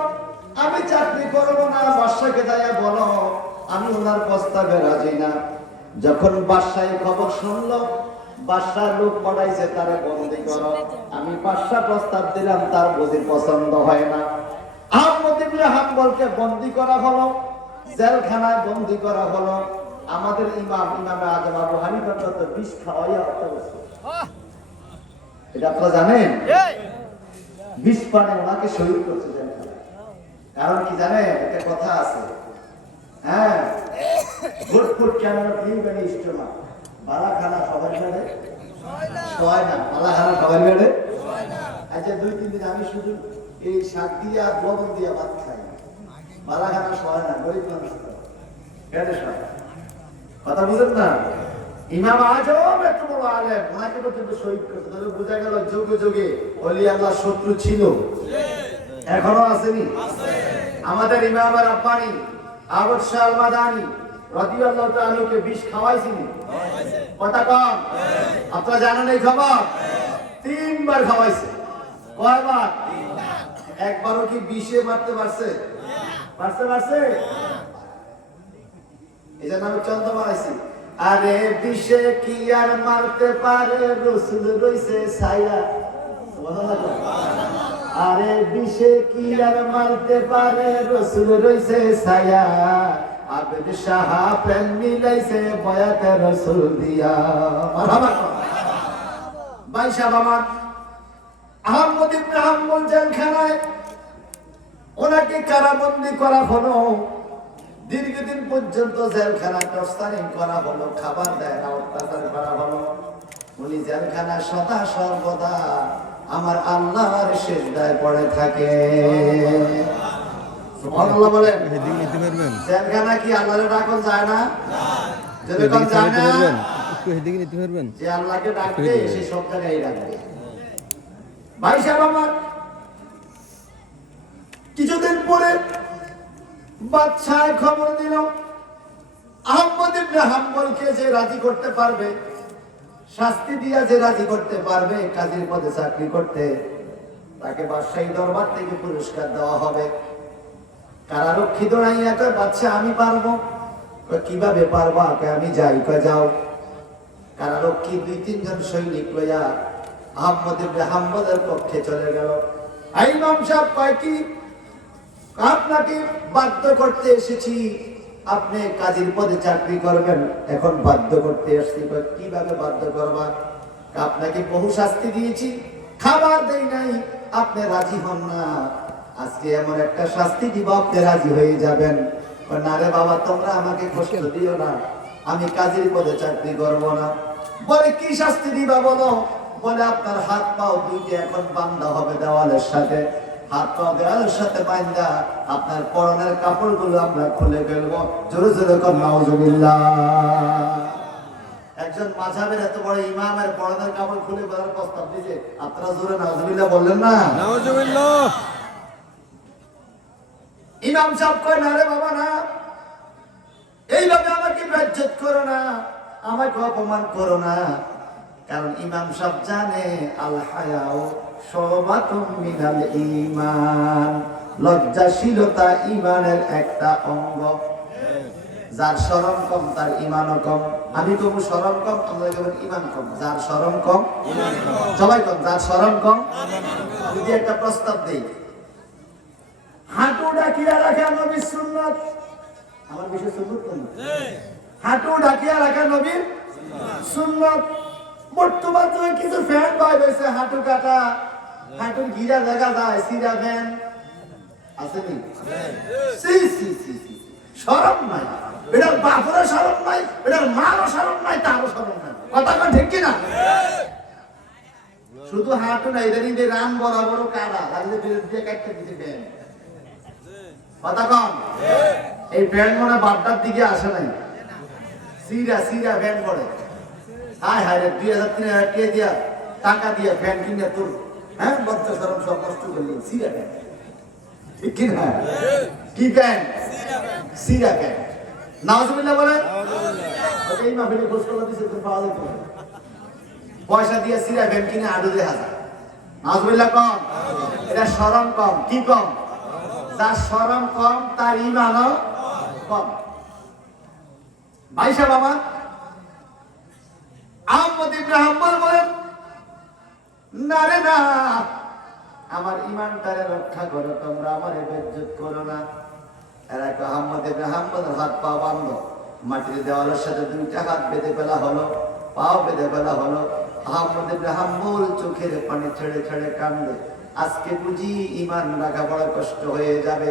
আমি চাকরি করব না। বাদশাকে দায়া বলো আমি ওনার প্রস্তাবে রাজি না। যখন বাদশাহ খবর শুনলো, বাদশাহ লোক পাঠাইছে তারে বন্দী করো। আমি বাদশাহ প্রস্তাব দিলাম, তার বুঝি পছন্দ হয় না। আহমদ ইবনে হাম্বলকে বন্দী করা হলো, জেলখানায় বন্দী করা হলো। আমাদের ইমামে আজম আবু হানিফা তো বিষ খাওয়াইয়া হত্যা করছে। এটা আপনারা জানেন? বিষ পানে ওনাকে শহীদ করছে জেলখানায়। কারণ কি জানেন? একটা কথা আছে, হ্যাঁ, ফুটফুট কেমন দিবেন ইষ্টমা, বালাখানা সবার মেরে হয় না, বালাখানা সবার মেরে। আচ্ছা 2-3 দিন আমি শুধু এই শাক দিয়ে আর লবণ দিয়ে ভাত খাই, বালাখানা সয় না, গরিব মানুষ তো পেটে সয়। কথা বুঝেন না? ইমাম আজম এত বড় আলেম, ওনাকে পর্যন্ত শহীদ করতে, তাহলে বোঝা গেল যুগে যুগে ওলি আল্লাহর শত্রু ছিল, এখনো আসেনি। আমাদের ইমাম রাব্বানী আবদ শাহ আল মাদানী রাদিয়াল্লাহু তাআলা আনহুকে বিষ খাওয়াইছিলেন। কথা কম, আপনারা জানেন এই খবর? 3 বার খাওয়াইছে। কয়বার? একবারও কি বিষে মারতে পারছে? পারছে? এই জন্য আমি চন্দ্র বানাইছি, আরে বিষে কি আর মারতে পারে, রাসূল রইছে ছায়া। আরে বিষে কি আর মারতে পারে, রাসূল রইছে ছায়া। আবেদ শাহ প্রেম মিলাইছে বয়াতে রাসূল দিয়া। মারহাবা। ভাই সাহেব আমার আহমদ ইবনে হাম্বল জেলখানায়, ওনাকে কারাবন্দী করা হলো। দীর্ঘদিন পর্যন্ত জেলখানায় টর্চারিং করা হলো, খাবার দেয় না, অত্যাচার করা হলো। উনি জেলখানায় সদা সর্বদা আমার আল্লাহর সিজদায় পড়ে থাকে। সুবহানাল্লাহ বলেন। জেলখানা কি আল্লাহর ডাকন যায় না? যদি কোন যায় না, একটু হেদিকে নিতে পারবেন, যে আল্লাহকে ডাকবে সে সব জায়গায় ডাকবে। ভাই সাহেব আমার কিছুদিন পরে বাদশাহ খবর দিল, আহমদ ইবনে হাম্বলকে যে রাজি করতে পারবে, শাস্তি দিয়া যে রাজি করতে পারবে কাজীর পদে চাকরি করতে, তাকে বাদশাহী দরবার থেকে পুরস্কার দেওয়া হবে। কারারক্ষী দৌড়াইয়া কয়, বাদশাহ আমি পারবো। কিভাবে পারবা? আমি যাই। যাও। কারারক্ষী 2-3 জন সৈনিক লইয়া আহমদ ইবনে হাম্বলের পক্ষে চলে গেল। ইমাম সাহেব কয় কি, আপনাকে বাধ্য করতে এসেছি, আপনি কাজীর পদে চাকরি করবেন, এখন বাধ্য করতে এসেছি। কিভাবে বাধ্য করবা? আপনাকে বহু শাস্তি দিয়েছি, খাবার দেই নাই, আপনি রাজি হন না, আজকে এমন একটা শাস্তি দিব আপনি রাজি হয়ে যাবেন। না রে বাবা, তোমরা আমাকে কষ্ট দিও না, আমি কাজীর পদে চাকরি করব না। বলে কি শাস্তি দিবা বলো? বলে আপনার হাত পাও দুইটা এখন বান্ধা হবে দেওয়ালের সাথে, হাত পা দেওয়ালের সাথে বান্ধা আপনার পরনের কাপড়গুলো আমরা খুলে ফেলবো। জোরে জোরে কর নাউজুবিল্লাহ। একজন মাযহাবের এত বড় ইমামের পরনের কাপড় খুলে ফেলার প্রস্তাব দিয়েছে, আপনারা জোরে নাউজুবিল্লাহ বললেন না? নাউজুবিল্লাহ। ইমাম সাহেব কয়, না রে বাবা না, এইভাবে আমাকে বেজ্জত করো না, আমাকে অপমান করো না। কারণ ইমাম সাহেব জানে আল হায়াউ শুবাতুম মিনাল ঈমান, লজ্জাশীলতা ঈমানের একটা অঙ্গ। যার শরম কম তার ঈমানও কম। আমি কম শরম কম, আমরা কেবল ঈমান কম। যার শরম কম ঈমান কম, সবাই কম। যার শরম কম যদি একটা প্রস্তাব দেই, হাঁটু ডাকিয়া রাখা নবীর সুন্নাত। আমার বিশেষ সুন্নাত কোন? হাঁটু ডাকিয়া রাখা নবীর সুন্নাত। বর্তমান তো কিছু ফ্যান পাই হয়েছে হাঁটু কাটা, হাঁটুর গিরা দেখা যায়, সিরা ফ্যান আসেনি? সি সি সি সি, শরম নাই, এটার বাপরও শরম নাই, এটার মারও শরম নাই, তারও শরম নাই। কথা কন ঠিক কিনা? শুধু হাঁটু নাই, এটা নিয়ে রান বড় বড় কাটা লাগলে বিরুদ্ধ দিয়ে কাটতে দিতে ফ্যান। কথা কন, এই ফ্যান মনে বাপটার দিকে আসে নাই, সিরা সিরা ফ্যান পড়ে। হায় হায় রে, 2000-3000 টাকা দিয়া টাকা দিয়া ফ্যান কিনে তোর হ্যাঁ লজ্জা শরম সব নষ্ট করলি। সিরা ফ্যান, ঠিক কিনা? কি ফ্যান? সিরা ফ্যান। নাউজুবিল্লাহ বলেন। এই মাহফিলে খোঁজ করলে দিছে তো পাওয়া যেত, পয়সা দিয়ে সিরা ফ্যান কিনে আডু 2000। নাউজুবিল্লাহ কম, এটা শরম কম। কি কম? যার শরম কম তার ঈমানও কম। ভাই সাহেব আমার আহমদ ইবনে হাম্বল বলেন, না রে না, আমার ঈমানটারে রক্ষা করো তোমরা, আমারে বেইজ্জত করো না। এরা কয় আহমদ ইবনে হাম্বলের হাত পা বাঁধল, মাটির দেওয়ালের সাথে দুইটা হাত বেঁধে ফেলা হলো, পাও বেঁধে ফেলা হলো। আহমদ ইবনে হাম্বল চোখের পানি ছেড়ে ছেড়ে কান্দে, আজকে বুঝি ঈমান রাখা বড় কষ্ট হয়ে যাবে,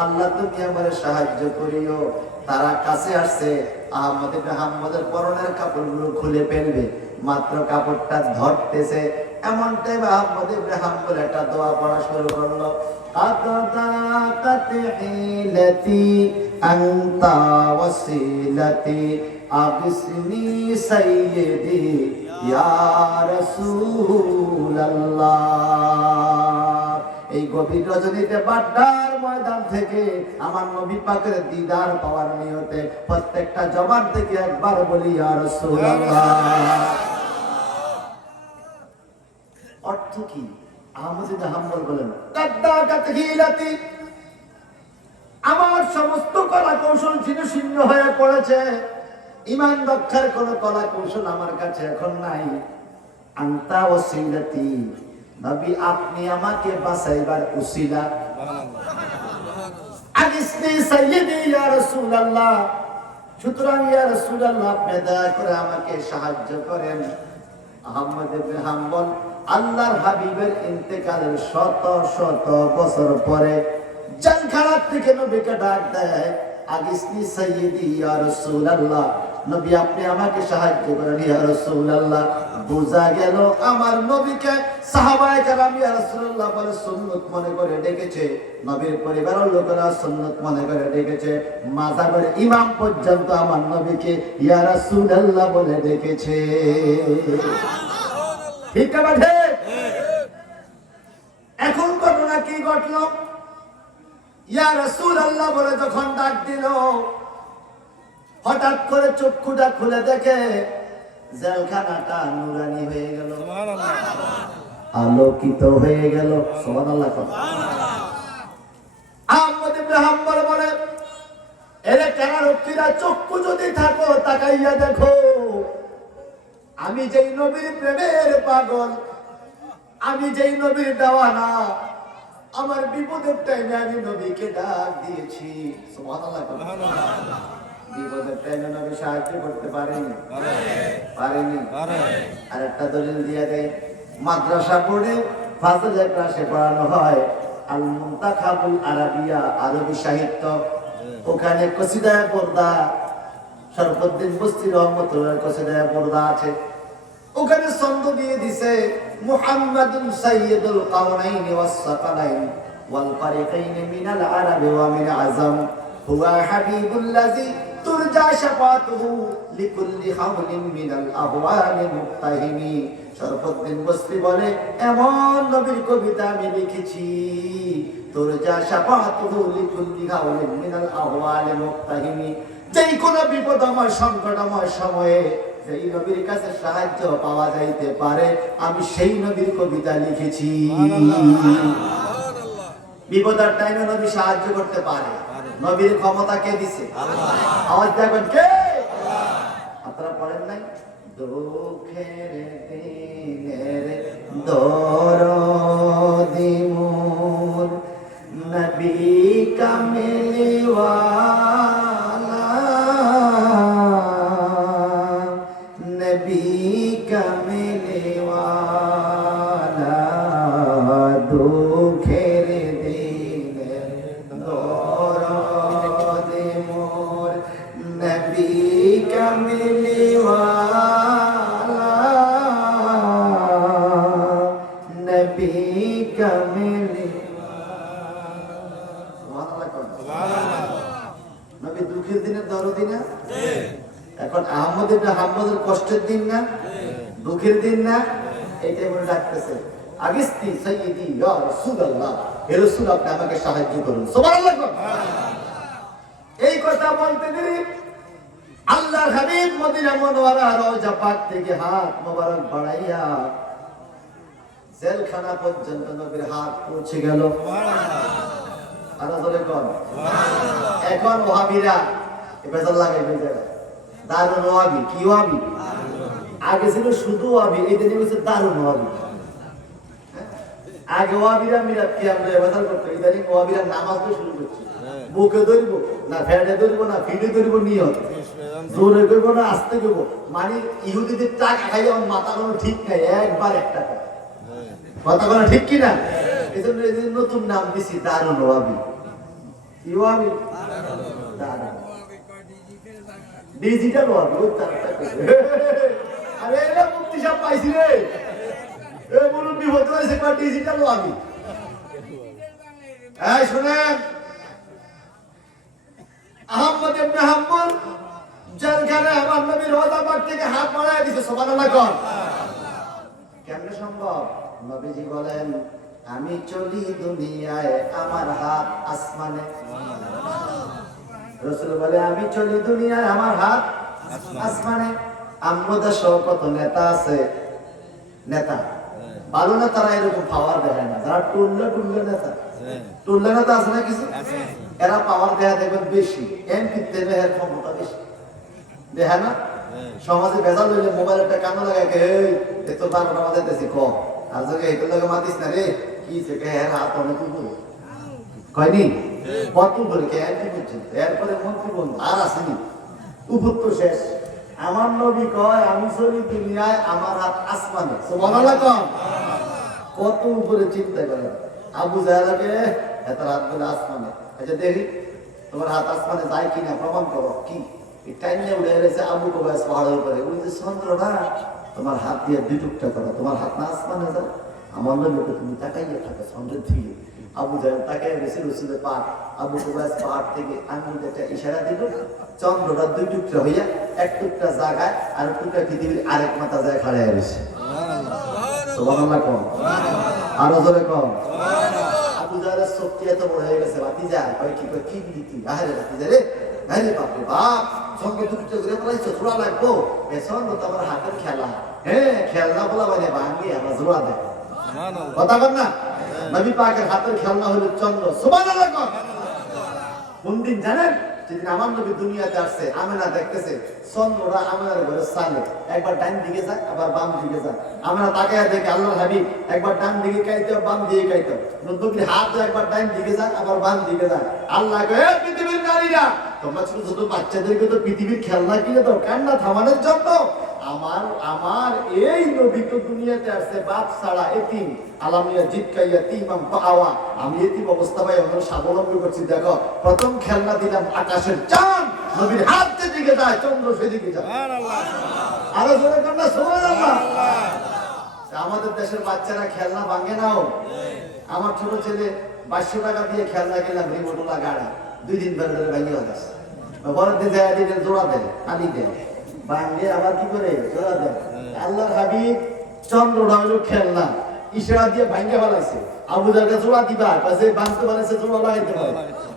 আল্লাহ তুমি আমারে সাহায্য করিও। তারা কাছে আসছে, আহমদ ইবনে হাম্বলের পরনের কাপড়গুলো খুলে ফেলবে, মাত্র কাপড়টা ধরতেছে এমন টাইম আহমদ ইবনে হাম্বল একটা দোয়া পড়া শুরু করলো, আতাতাকাতি হিলতি আনতা ওয়াসিলাতি আগসনি সাইয়্যিদি ইয়া রাসূলুল্লাহ। এই গভীর রজনীতে বাড্ডার ময়দান থেকে আমার নবী পাকের দিদার পাওয়ার নিয়তে প্রত্যেকটা জবান থেকে একবার বলি ইয়া রাসূলুল্লাহ। অর্থ কি? আহমদ ইবনে হাম্বল বলেন, কাদ্দাকাত হিলাতি, আমার সমস্ত কলা কৌশল ছিন্ন হয়ে পড়েছে, ঈমান রক্ষার কোন কলা কৌশল আমার কাছে এখন নাই। আনতা ওয়াসিলাতি, নবী আপনি আমাকে বাঁচাইবার উসিলা। আগিসনি সাইয়্যিদি ইয়া রাসূলুল্লাহ, সুতরাং ইয়া রাসূলুল্লাহ আপনি দয়া করে আমাকে সাহায্য করেন। আহমদ ইবনে হাম্বল আল্লাহর হাবিবের ইন্তেকালের শত শত বছর পরে জানখানা থেকে নবীকে ডাক দেয়, আগিসনি সাইয়্যিদি ইয়া রাসূলুল্লাহ, নবী আপনি আমাকে সাহায্য করেন ইয়া রাসূলুল্লাহ। বোঝা গেল আমার নবীকে সাহাবায়ে কেরাম ইয়া রাসূলুল্লাহ বলে সুন্নাত মনে করে ডেকেছে, নবীর পরিবারের লোকেরা সুন্নাত মনে করে ডেকেছে, মাযহাবের ইমাম পর্যন্ত আমার নবীকে ইয়া রাসূলুল্লাহ বলে ডেকেছে। ঠিক আছে? এখন ঘটনা কি ঘটলো? ইয়া রাসূলুল্লাহ বলে যখন ডাক দিল, হঠাৎ করে চক্ষুটা খুলে দেখে জেলখানাটা নূরানি হয়ে গেল, আলোকিত হয়ে গেল। সুবহানাল্লাহ। আহমদ ইবনে হাম্বল বলে, এরে কারারক্ষীরা চক্ষু যদি থাকো তাকাইয়া দেখো, আমি যেই নবীর প্রেমের পাগল, আমি যেই নবীর দেওয়ানা, আমার বিপদের টাইমে আমি নবীকে ডাক দিয়েছি। সুবহানাল্লাহ। বিপদের টাইমে নবী সাহায্য করতে পারেনি? পারেনি। আর একটা দলিল দিয়ে দেয়, মাদ্রাসা পড়ে ফাজলের ক্লাসে পড়ানো হয় আল মুনতাখাবুল আরাবিয়া, আরবি সাহিত্য, ওখানে কসিদায়ে বুরদা, শরফুদ্দীন বুস্তি রহমাতুল্লাহ কসিদায়ে বুরদা আছে, ওখানে ছন্দ দিয়ে দিছে মুহাম্মাদুন সাইয়্যিদুল কাওনাইনি ওয়াস সাকালাইন ওয়াল ফারিকাইন মিনাল আরাবি ওয়া মিন আযম হুয়া হাবিবুল্লাযী তুরজা শাফাতুহু লিকুল্লি হাওলিন মিনাল আহওয়ালি মুক্তাহিমি। শরফুদ্দীন বুস্তি বলে, এমন নবীর কবিতা আমি লিখেছি, তুরজা শাফাতুহু লিকুল্লি হাওলিন মিনাল আহওয়ালি মুক্তাহিমি, যেই কোন বিপদময় সংকটময় সময়ে যেই নবীর কাছে সাহায্য পাওয়া যাইতে পারে, আমি সেই নবীর কবিতা লিখেছি। বিপদের টাইমে নবী সাহায্য করতে পারে, নবীর ক্ষমতা কে দিছে? আওয়াজ দেখবেন কে? আপনারা পড়েন নাই? দুঃখের দিনের দরদি মোর নবী কামলিওয়ালা, নবী কামলিওয়ালা, দুঃখের দিনের দরদি মোর নবী কামলিওয়ালা, নবী নবী দুঃখের দিনের দরদি না? এখন আহমদের কষ্টের দিন না, দুঃখের দিন না? এইটাই মনে রাখতেছে। আগিস্তি সাইয়্যিদি ইয়া রাসূলুল্লাহ, হে রাসূল আপনি আমাকে সাহায্য করুন। সুবহানাল্লাহ। এই কথা বলতে দেরি আল্লাহর হাবিব মদিনা মুনাওয়ারা রওজা পাক থেকে হাত মোবারক বাড়াইয়া জেলখানা পর্যন্ত নবীর হাত পৌঁছে গেল। এখন ওয়াহাবিরা বেজার লাগাইবে দারুন ওয়াহাবি। কি ওয়াহাবি? আগে ছিল শুধু ওয়াহাবি, এই দিনে হচ্ছে দারুন ওয়াহাবি। আগে ওয়াহাবিরা মিরাত কিয়ামে বেজার করতো, ইদানিং ওয়াহাবিরা নামাজ পড়তে শুরু করছে। বুকে ধরব না, ফেডে ধরব না, ফিডে ধরব, নিয়ত জোরে করব না, আস্তে করব। মানে ইহুদিদের টাকা খাইলে আমার মাথা কোনো ঠিক নাই, একবার এক টাকা। কথা কোনো ঠিক কিনা? এই জন্য নতুন নাম দিছি দারুন ওয়াহাবি। কি ওয়াহাবি? দারুন ডিজিটাল ওয়াহাবি। ওই তারটা কইছে, আরে এরা মুক্তি সব পাইছি রে, এ বলুন বিপদ হইছে কয় ডিজিটাল ওয়াহাবি। এই শুনেন, আহমদ ইবনে হাম্বল জেলখানে আমার নবী রওজা পাক থেকে হাত বাড়ায় দিছে। সুবহানাল্লাহ। কেমনে সম্ভব? নবীজি বলেন আমি চলি দুনিয়ায় আমার হাত আসমানে। রাসূল বলে আমি চলি দুনিয়ায় আমার হাত আসমানে। আমাদের সহ কত নেতা আছে, নেতা ভালো নেতারা এরকম পাওয়ার দেখায় না। যারা টুল্লা টুল্লা নেতা, টুল্লা নেতা আছে না কিছু, এরা পাওয়ার দেখা দেখবেন বেশি, এমপিতে এর ক্ষমতা বেশি। দেখে না সমাজে ভেজাল হইলে মোবাইল একটা কানে লাগায় কে এই তো 12টা বাজাইতেছি ক আর যদি এইটা লাগে মাতিস না রে কি সে কে এর হাত অনেক উপরে কয়নি কত উপরে কে এমপি পর্যন্ত, এরপরে মন্ত্রী বন্ধু আর আসেনি, উপর তো শেষ। আমার নবী কয় আমি চলি দুনিয়ায় আমার হাত আসমানে। সুবহানাল্লাহ। কত উপরে চিন্তা করে। আবু জাহেলকে এত হাত বলে আসমানে। আচ্ছা দেখি তোমার হাত আসমানে যায় কিনা প্রমাণ করো। কি টাইমে উড়ে গেছে আবু কবাস পাহাড়ের উপরে, ওই যে চন্দ্রটা তোমার হাত দিয়ে দুই টুকটা করো, তোমার হাত না আসমানে যায়। আমার নবীকে তুমি তাকাইয়া থাকো চন্দ্রের দিকে। আবু জাহেল তাকাইয়া গেছে রসুলের পা, আবু কবাস পাহাড় থেকে আঙুল একটা ইশারা দিল, চন্দ্রটা দুই টুকরা হইয়া এক টুকটা জায়গায় আর টুকরা পৃথিবীর আরেক মাথা যায় খাড়াইয়া গেছে। সুবহানাল্লাহ কম, আরো জোরে কম। আবু জাহেলের শক্তি এত বড় হয়ে গেছে, ভাতিজা কয় কি কয় কি দিলি তুই? আরে ভাতিজা রে, আরে বাপরে বাপ, চন্দ্র দুটো ঘুরে পড়াইছো, জোড়া লাগবো। এ চন্দ্র তো আমার হাতের খেলা, হ্যাঁ খেলনা বলা মানে ভাঙি আমরা জোড়া দেয়। কথা বল না, নবী পাকের হাতের খেলনা হলো চন্দ্র। সুবহানাল্লাহ। কোন দিন জানেন? যেদিন আমার নবী দুনিয়াতে আসছে, আমেনা দেখতেছে চন্দ্রটা আমেনার ঘরে সালে, একবার ডান দিকে যায় আবার বাম দিকে যায়। আমেনা তাকায় দেখে আল্লাহর হাবিব একবার ডান দিকে কাইতে বাম দিকে কাইতে, নবীর হাত একবার ডান দিকে যায় আবার বাম দিকে যায়। আল্লাহ কয় পৃথিবীর নারীরা তোমরা ছোট ছোট বাচ্চাদেরকে তো পৃথিবীর খেলনা কিনে দাও কান্না থামানোর জন্য। আমার এই নবী তো দুনিয়াতে আসছে বাপ ছাড়া এতিম, আলামিয়া জিতকাইয়া তিমাম পাওয়া, আমি এতিম অবস্থা পাই আমরা স্বাবলম্বী করছি। দেখো প্রথম খেলনা দিলাম আকাশের চাঁদ, নবীর হাত যেদিকে যায় চন্দ্র সেদিকে যায়। আরো জোরে কন্যা সুবহানাল্লাহ। আমাদের দেশের বাচ্চারা খেলনা ভাঙে নাও। আমার ছোট ছেলে 500 টাকা দিয়ে খেলনা কিনলাম রিমোটওয়ালা গাড়ি, 2 দিন ধরে ভেঙে গেছে। বড় দিন যায় দিনের জোড়া দেয়, আনি দেয়, ভাঙে আবার কি করে জোড়া দেয়। আল্লাহর হাবিব চন্দ্রটা হলো খেলনা, ইশারা দিয়ে ভাঙে ফেলাইছে। আবু জাহেলকে জোড়া দিবা, কাছে বাঁধতে পারছে জোড়া লাগাইতে পারে,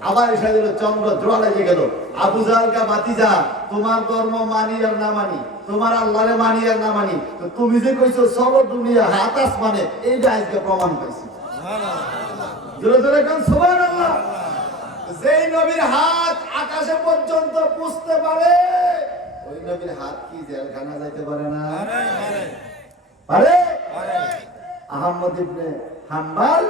আবার ইশারা দিল চন্দ্র জোড়া লেগে গেল। আবু জাহেলকে বাতিজা তোমার ধর্ম মানি আর না মানি, তোমার আল্লাহরে মানি আর না মানি, তো তুমি যে কইছো চলো দুনিয়া হাত আসমানে, এইটা আজকে প্রমাণ পাইছি। জোরে জোরে কোন সুবহানাল্লাহ। যেই নবীর হাত আকাশে পর্যন্ত পুছতে পারে ওই নবীর হাত কি জেলখানা যাইতে পারে না? পারে। আহমদ ইবনে হাম্বল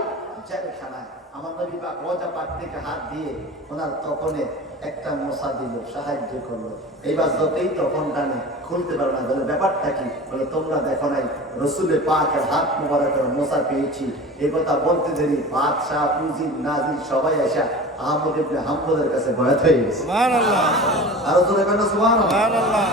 জেলখানায় আমার নবী পাক রোজা পাক থেকে হাত দিয়ে ওনার তখনে একটা মশা দিল, সাহায্য করলো। এইবার যতই তখন টানে খুলতে পারো না, বলে ব্যাপারটা কি? বলে তোমরা দেখো নাই রসুলের পাকের হাত মোবারকের মশা পেয়েছি। এই কথা বলতে দেরি বাদশাহ উজির নাজির সবাই আসা আহমদ ইবনে হাম্বলের কাছে ভয়াত হয়ে গেছে। সুবহানাল্লাহ। আরো জোরে বলেন সুবহানাল্লাহ।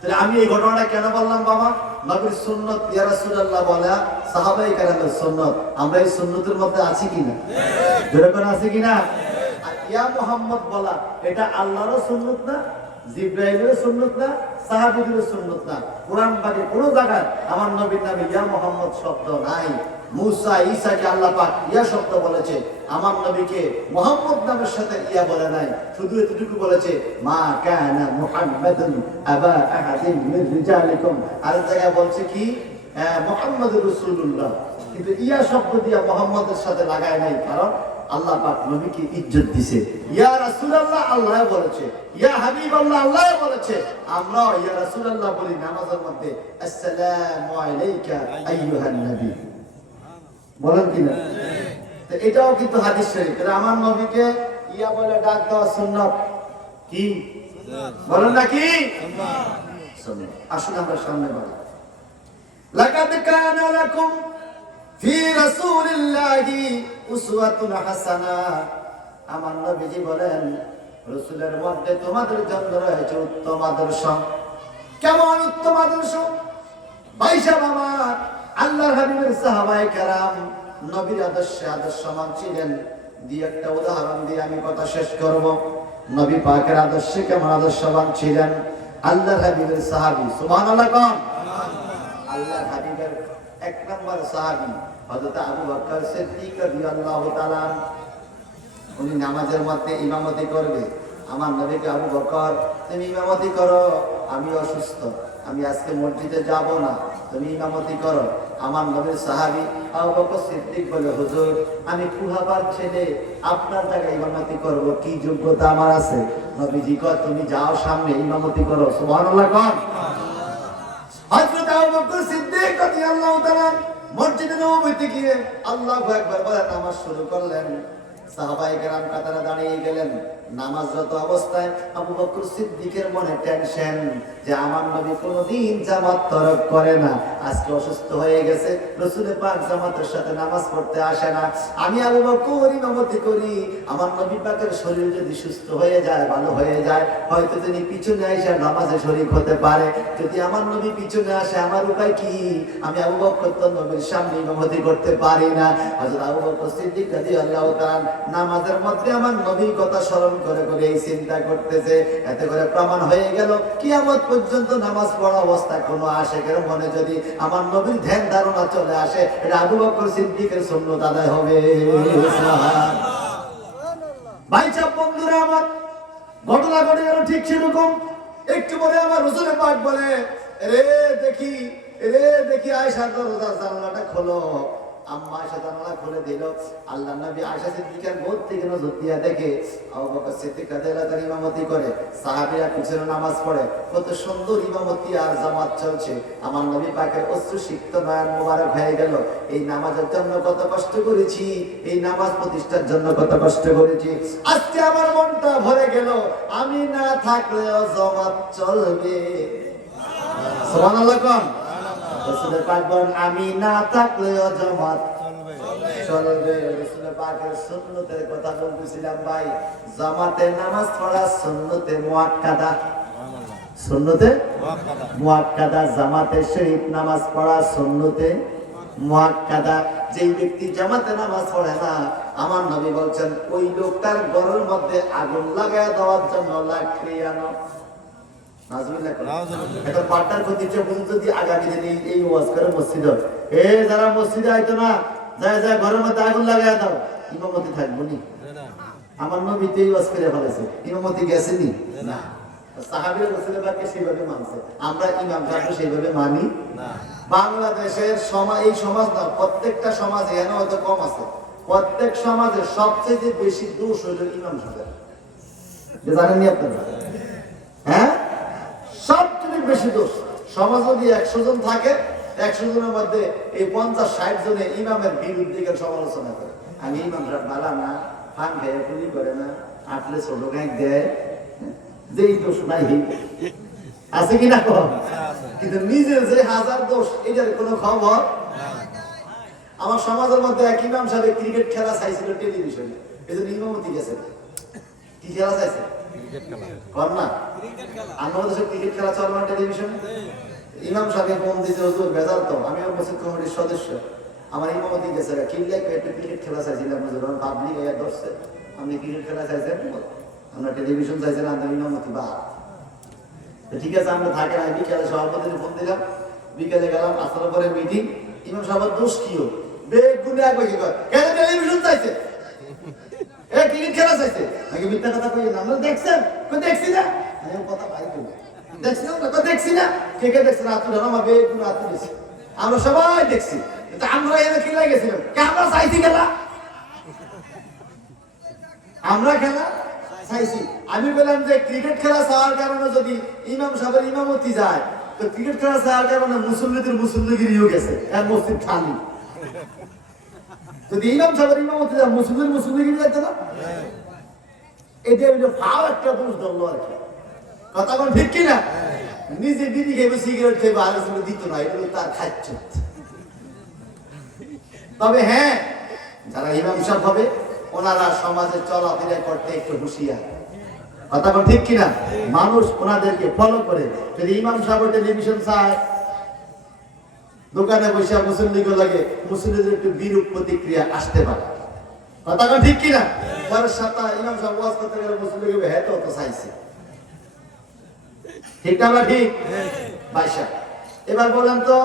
তাহলে আমি এই ঘটনাটা কেন বললাম বাবা? নবীর সুন্নত ইয়া রাসূলুল্লাহ বলা সাহাবায়ে কেরামের সুন্নত, আমরা এই সুন্নতের মধ্যে আছি কিনা? জোরে করে আছি কিনা? আর ইয়া মুহাম্মদ বলা এটা আল্লাহরও সুন্নত না, জিবরাইলের সুন্নত না, সাহাবীদের সুন্নত না। কোরআন পাকে কোনো জায়গায় আমার নবীর নামে ইয়া মুহাম্মদ শব্দ নাই। মুসা ঈসাকে আল্লাহ পাক ইয়া শব্দ বলেছে, আমার নবীকে মুহাম্মদ নামের সাথে ইয়া বলে নাই, শুধু এতটুকু বলেছে মা কানা মুহাম্মাদুন আবা আহাদিন মিন রিজালিকুম। আর জায়গায় বলছে কি মুহাম্মাদুর রাসূলুল্লাহ, কিন্তু ইয়া শব্দ দিয়া মুহাম্মদের সাথে লাগায় নাই, কারণ আল্লাহ পাক নবীকে ইজ্জত দিয়েছে। ইয়া রাসূলুল্লাহ আল্লাহ বলেছে, ইয়া হাবিবাল্লাহ আল্লাহ বলেছে। আমরা ইয়া রাসূলুল্লাহ বলি নামাজের মধ্যে আসসালামু আলাইকা আইয়ুহান নবী, বলেন কিনা? তো এটাও কিন্তু হাদিস শরীফ। আমার নবীকে ইয়া বলে ডাক দেওয়া সুন্নাত কি বলেন নাকি? সুন্নাত। আসুন আমরা সামনে বলি লাকাদ কানা লাকুম ফি রাসূলিল্লাহি উসওয়াতুন হাসানা। আমার নবীজি বলেন রাসূলের মধ্যে তোমাদের জন্য রয়েছে উত্তম আদর্শ। কেমন উত্তম আদর্শ? ভাই সাহেব আমার আল্লাহর হাবিবের সাহাবায়ে কেরাম নবীর আদর্শমান ছিলেন। দুই একটা উদাহরণ দিয়ে আমি কথা শেষ করব। নবী পাকের আদর্শে কেমন আদর্শবান ছিলেন? আল্লাহর হাবিবের সাহাবী, সুবহানাল্লাহ কোন? আল্লাহর হাবিবের এক নম্বর সাহাবী হযরত আবু বকর সিদ্দিক রাদিয়াল্লাহু তাআলা। উনি নামাজের মধ্যে ইমামতি করবে। আমার নবীকে আবু বকর তুমি ইমামতি করো, আমি অসুস্থ, আমি আজকে মসজিদে যাব না, তুমি ইমামতি করো। আমার নবীর সাহাবী আবু বকর সিদ্দিক বলে হুজুর আমি কুহাবার ছেলে, আপনার জায়গায় ইমামতি করব, কি যোগ্যতা আমার আছে? নবীজি কয় তুমি যাও সামনে ইমামতি করো। সুবহানাল্লাহ কোন? হযরত আবু বকর সিদ্দিক রাদিয়াল্লাহু তাআলা মসজিদে নববীতে গিয়ে আল্লাহু আকবার বলে নামাজ শুরু করলেন। সাহাবায়ে কেরাম কাতারে দাঁড়িয়ে গেলেন। নামাজরত অবস্থায় আবু বকর সিদ্দিকের মনে টেনশন যে আমার নবী কোনদিন জামাত তরক করে না, আজকে অসুস্থ হয়ে গেছে, রাসূল পাক জামাতের সাথে নামাজ পড়তে আসে না, আমি আবু বকর ইমামতি করি, আমার নবী পাকের শরীর যদি সুস্থ হয়ে যায়, ভালো হয়ে যায়, হয়তো তিনি পিছনে এসে নামাজে শরীক হতে পারে। যদি আমার নবী পিছনে আসে আমার উপায় কি? আমি আবু বকর তো নবীর সামনে ইমামতি করতে পারি না। হযরত আবু বকর সিদ্দিক রাদিয়াল্লাহু তাআলা নামাজের মধ্যে আমার নবীর কথা স্মরণ করে করে এই চিন্তা করতেছে। এতে করে প্রমাণ হয়ে গেল কিয়ামত পর্যন্ত নামাজ পড়া অবস্থা কোন আশিকের মনে যদি আমার নবীর ধ্যান ধারণা চলে আসে, এটা আবু বকর সিদ্দিকের সুন্নাত আদায় হবে। ভাই সাহেব বন্ধুরা আমার ঘটনা ঘটে গেল ঠিক সেরকম। একটু পরে আমার রাসূল পাক বলে রে দেখি আয়েশা দরজা জানালাটা খোলো। আম্মা আয়েশা জানালা খুলে দিল। আল্লাহর নবী আয়েশা সিদ্দিকার মুখ থেকে নজর দিয়া দেখে আবু বকর সিদ্দিক রাদিয়াল্লাহু তাআলা ইমামতি করে, সাহাবীরা পিছনে নামাজ পড়ে, কত সুন্দর ইমামতি আর জামাত চলছে। আমার নবী পাকের অশ্রু সিক্ত নয়ন মোবারক হয়ে গেল। এই নামাজের জন্য কত কষ্ট করেছি, এই নামাজ প্রতিষ্ঠার জন্য কত কষ্ট করেছি, আজকে আমার মনটা ভরে গেল, আমি না থাকলেও জামাত চলবে। সুবহানাল্লাহ কোন? রাসূলের পাক বলেন আমি না থাকলেও জামাত চলবে। রাসূলের পাকের সুন্নতের কথা বলতেছিলাম ভাই। জামাতে নামাজ পড়া সুন্নতে মুআক্কাদা, সুন্নতে মুআক্কাদা। জামাতে শরীফ নামাজ পড়া সুন্নতে মুআক্কাদা। যেই ব্যক্তি জামাতে নামাজ পড়ে না, আমার নবী বলছেন ওই লোকটার ঘরের মধ্যে আগুন লাগায় দেওয়ার জন্য লাকড়ি আনো। এখন পাল্টার প্রতিটা যদি আগামী দিনে এই ওয়াজ করে মসজিদে যারা মসজিদে আইতো না, যায় যায় ঘরের মধ্যে আগুন লাগাই দাও, ইমামতি থাকবো নি? আমার নবী তো এই ওয়াজ করে ফেলেছে, ইমামতি গেছেনি না। সাহাবীরা রাসূলের পাককে সেইভাবে মানছে, আমরা ইমাম সাহেব সেইভাবে মানি না। বাংলাদেশের সমাজ, এই সমাজ না, প্রত্যেকটা সমাজ এখানে হয়তো কম আছে, প্রত্যেক সমাজের সবচেয়ে বেশি দোষ হইল ইমাম সাহেব, জানেননি আপনারা? হ্যাঁ, সবচেয়ে বেশি দোষ। সমাজ যদি 100 জন থাকে, 100 জনের মধ্যে এই 50-60 জনে ইমামের বিরুদ্ধে সমালোচনা করে। আমি ইমাম সাহেব ভালো না, ফান খাইয়া পুলি করে না, আটলে ছোট গাঁক দেয়, যেই দোষ নাই আছে কিনা কম। কিন্তু নিজের যে হাজার দোষ, এটার কোনো খবর। আমার সমাজের মধ্যে এক ইমাম সাহেব ক্রিকেট খেলা চাইছিল টেলিভিশনে, এই জন্য ইমামতি গেছে। কি খেলা চাইছে? কর না, আমাদের দেশে ক্রিকেট খেলা চলে না টেলিভিশনে। ইমাম সাহেব ফোন দিতে, হুজুর বেজাল তো, আমি মসজিদ কমিটির সদস্য, আমার ইমামতি গেছে, কিনলে একটা ক্রিকেট খেলা চাইছিলাম, পাবলিক এর ধরছে, আপনি ক্রিকেট খেলা চাইছেন, আমরা টেলিভিশন চাইছেন, আমাদের ইমামতি বা ঠিক আছে, আমরা থাকেন। আমি বিকালে সভাপতির ফোন দিলাম, বিকালে গেলাম, আসার পরে মিটিং। ইমাম সাহেবের দোষ কি হোক, বেগুনে এক বসে কয় কেন টেলিভিশন চাইছে, ক্রিকেট খেলা চাইছে নাকি? মিথ্যা কথা কই না, আমরা দেখছেন? দেখছি না, কথা ভাই দেখছি না, দেখছি না, কে কে দেখছেন? আত্মীয় আমার বেগুন আত্মীয় দিচ্ছে, আমরা সবাই দেখছি। আমরা এনে খেলা গেছিলাম, আমরা চাইছি খেলা, আমরা খেলা চাইছি। আমি বললাম যে ক্রিকেট খেলা চাওয়ার কারণে যদি ইমাম সাহেবের ইমামতি যায়, তো ক্রিকেট খেলা চাওয়ার কারণে মুসল্লিদের মুসল্লিগিরিও গেছে, এক মসজিদ খালি। যদি ইমাম সাহেবের ইমামতি যায়, মুসল্লির মুসল্লিগিরি যাচ্ছে না, এটা হইলো ফাও একটা দোষ ধরলো আর কি। কথা বল ঠিক কিনা? নিজে বিড়ি খেয়ে সিগারেট খেয়ে আলোচনা দিত না, এগুলো তার খাচ্ছে। তবে হ্যাঁ, যারা ইমাম সাহেব হবে ওনারা সমাজে চলাফেরা করতে একটু হুঁশিয়ার। কথা বল ঠিক কিনা? মানুষ ওনাদেরকে ফলো করে। যদি ইমাম সাহেব টেলিভিশন চায়, দোকানে বসে মুসল্লিকে লাগে, মুসল্লিদের একটু বিরূপ প্রতিক্রিয়া আসতে পারে। কথা বল ঠিক কিনা? পরের সপ্তাহ ইমাম সাহেব ওয়াজ করতে গেলে মুসল্লিকে হ্যাঁ তো চাইছে, ঠিক না? ঠিক বাইশা। এবার বলেন তো,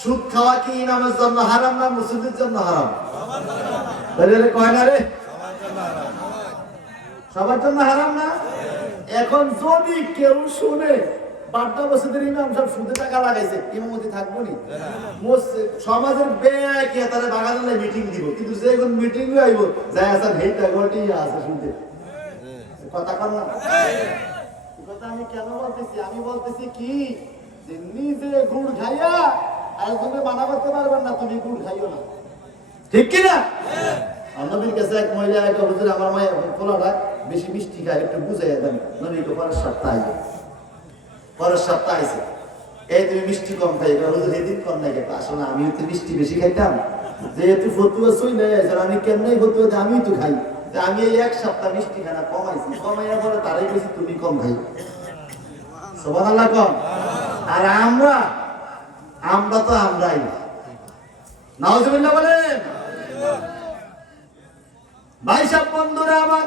সুদ খাওয়া কি ইমামের জন্য হারাম না মুসল্লির জন্য হারাম? কয় না রে, সবার জন্য হারাম না? এখন যদি কেউ শুনে বাড্ডা মসজিদের ইমাম সব সুদে টাকা লাগাইছে, ইমামতি থাকবো নি? সমাজের ব্যাগ তারা বাগানে মিটিং দিব, কিন্তু যে এখন মিটিং আইব যাই আসা ভেটটা ঘটি আছে শুনতে। কথা কর না, কথা আমি কেন বলতেছি? আমি বলতেছি কি, যে নিজে গুড় খাইয়া আর তুমি মানা করতে পারবেন না, তুমি গুড় খাইও না, ঠিক কিনা? নবীর কাছে এক মহিলা একটা হুজুর, আমার মায়ের পোলাটা বেশি মিষ্টি খায়, একটু বুঝাইয়া দেন। নবীকে পরের সপ্তাহ আইবে, পরের সপ্তাহ আইছে, এই তুমি মিষ্টি কম খাই, হুজুর এদিন কম নাই খেতে। আসলে আমিও তো মিষ্টি বেশি খাইতাম, যেহেতু ফতুয়া সই নেই, আমি কেমনি ফতুয়া দিয়ে আমিও তো খাই, আমি এই এক সপ্তাহ মিষ্টি খানা কমাইছি, কমাইয়া পরে তারাই বেশি তুমি কম খাই। সুবহানাল্লাহ কম। আর আমরা তো আমরাই, নাউজুবিল্লাহ বলেন। ভাই সব বন্ধুরা আমার,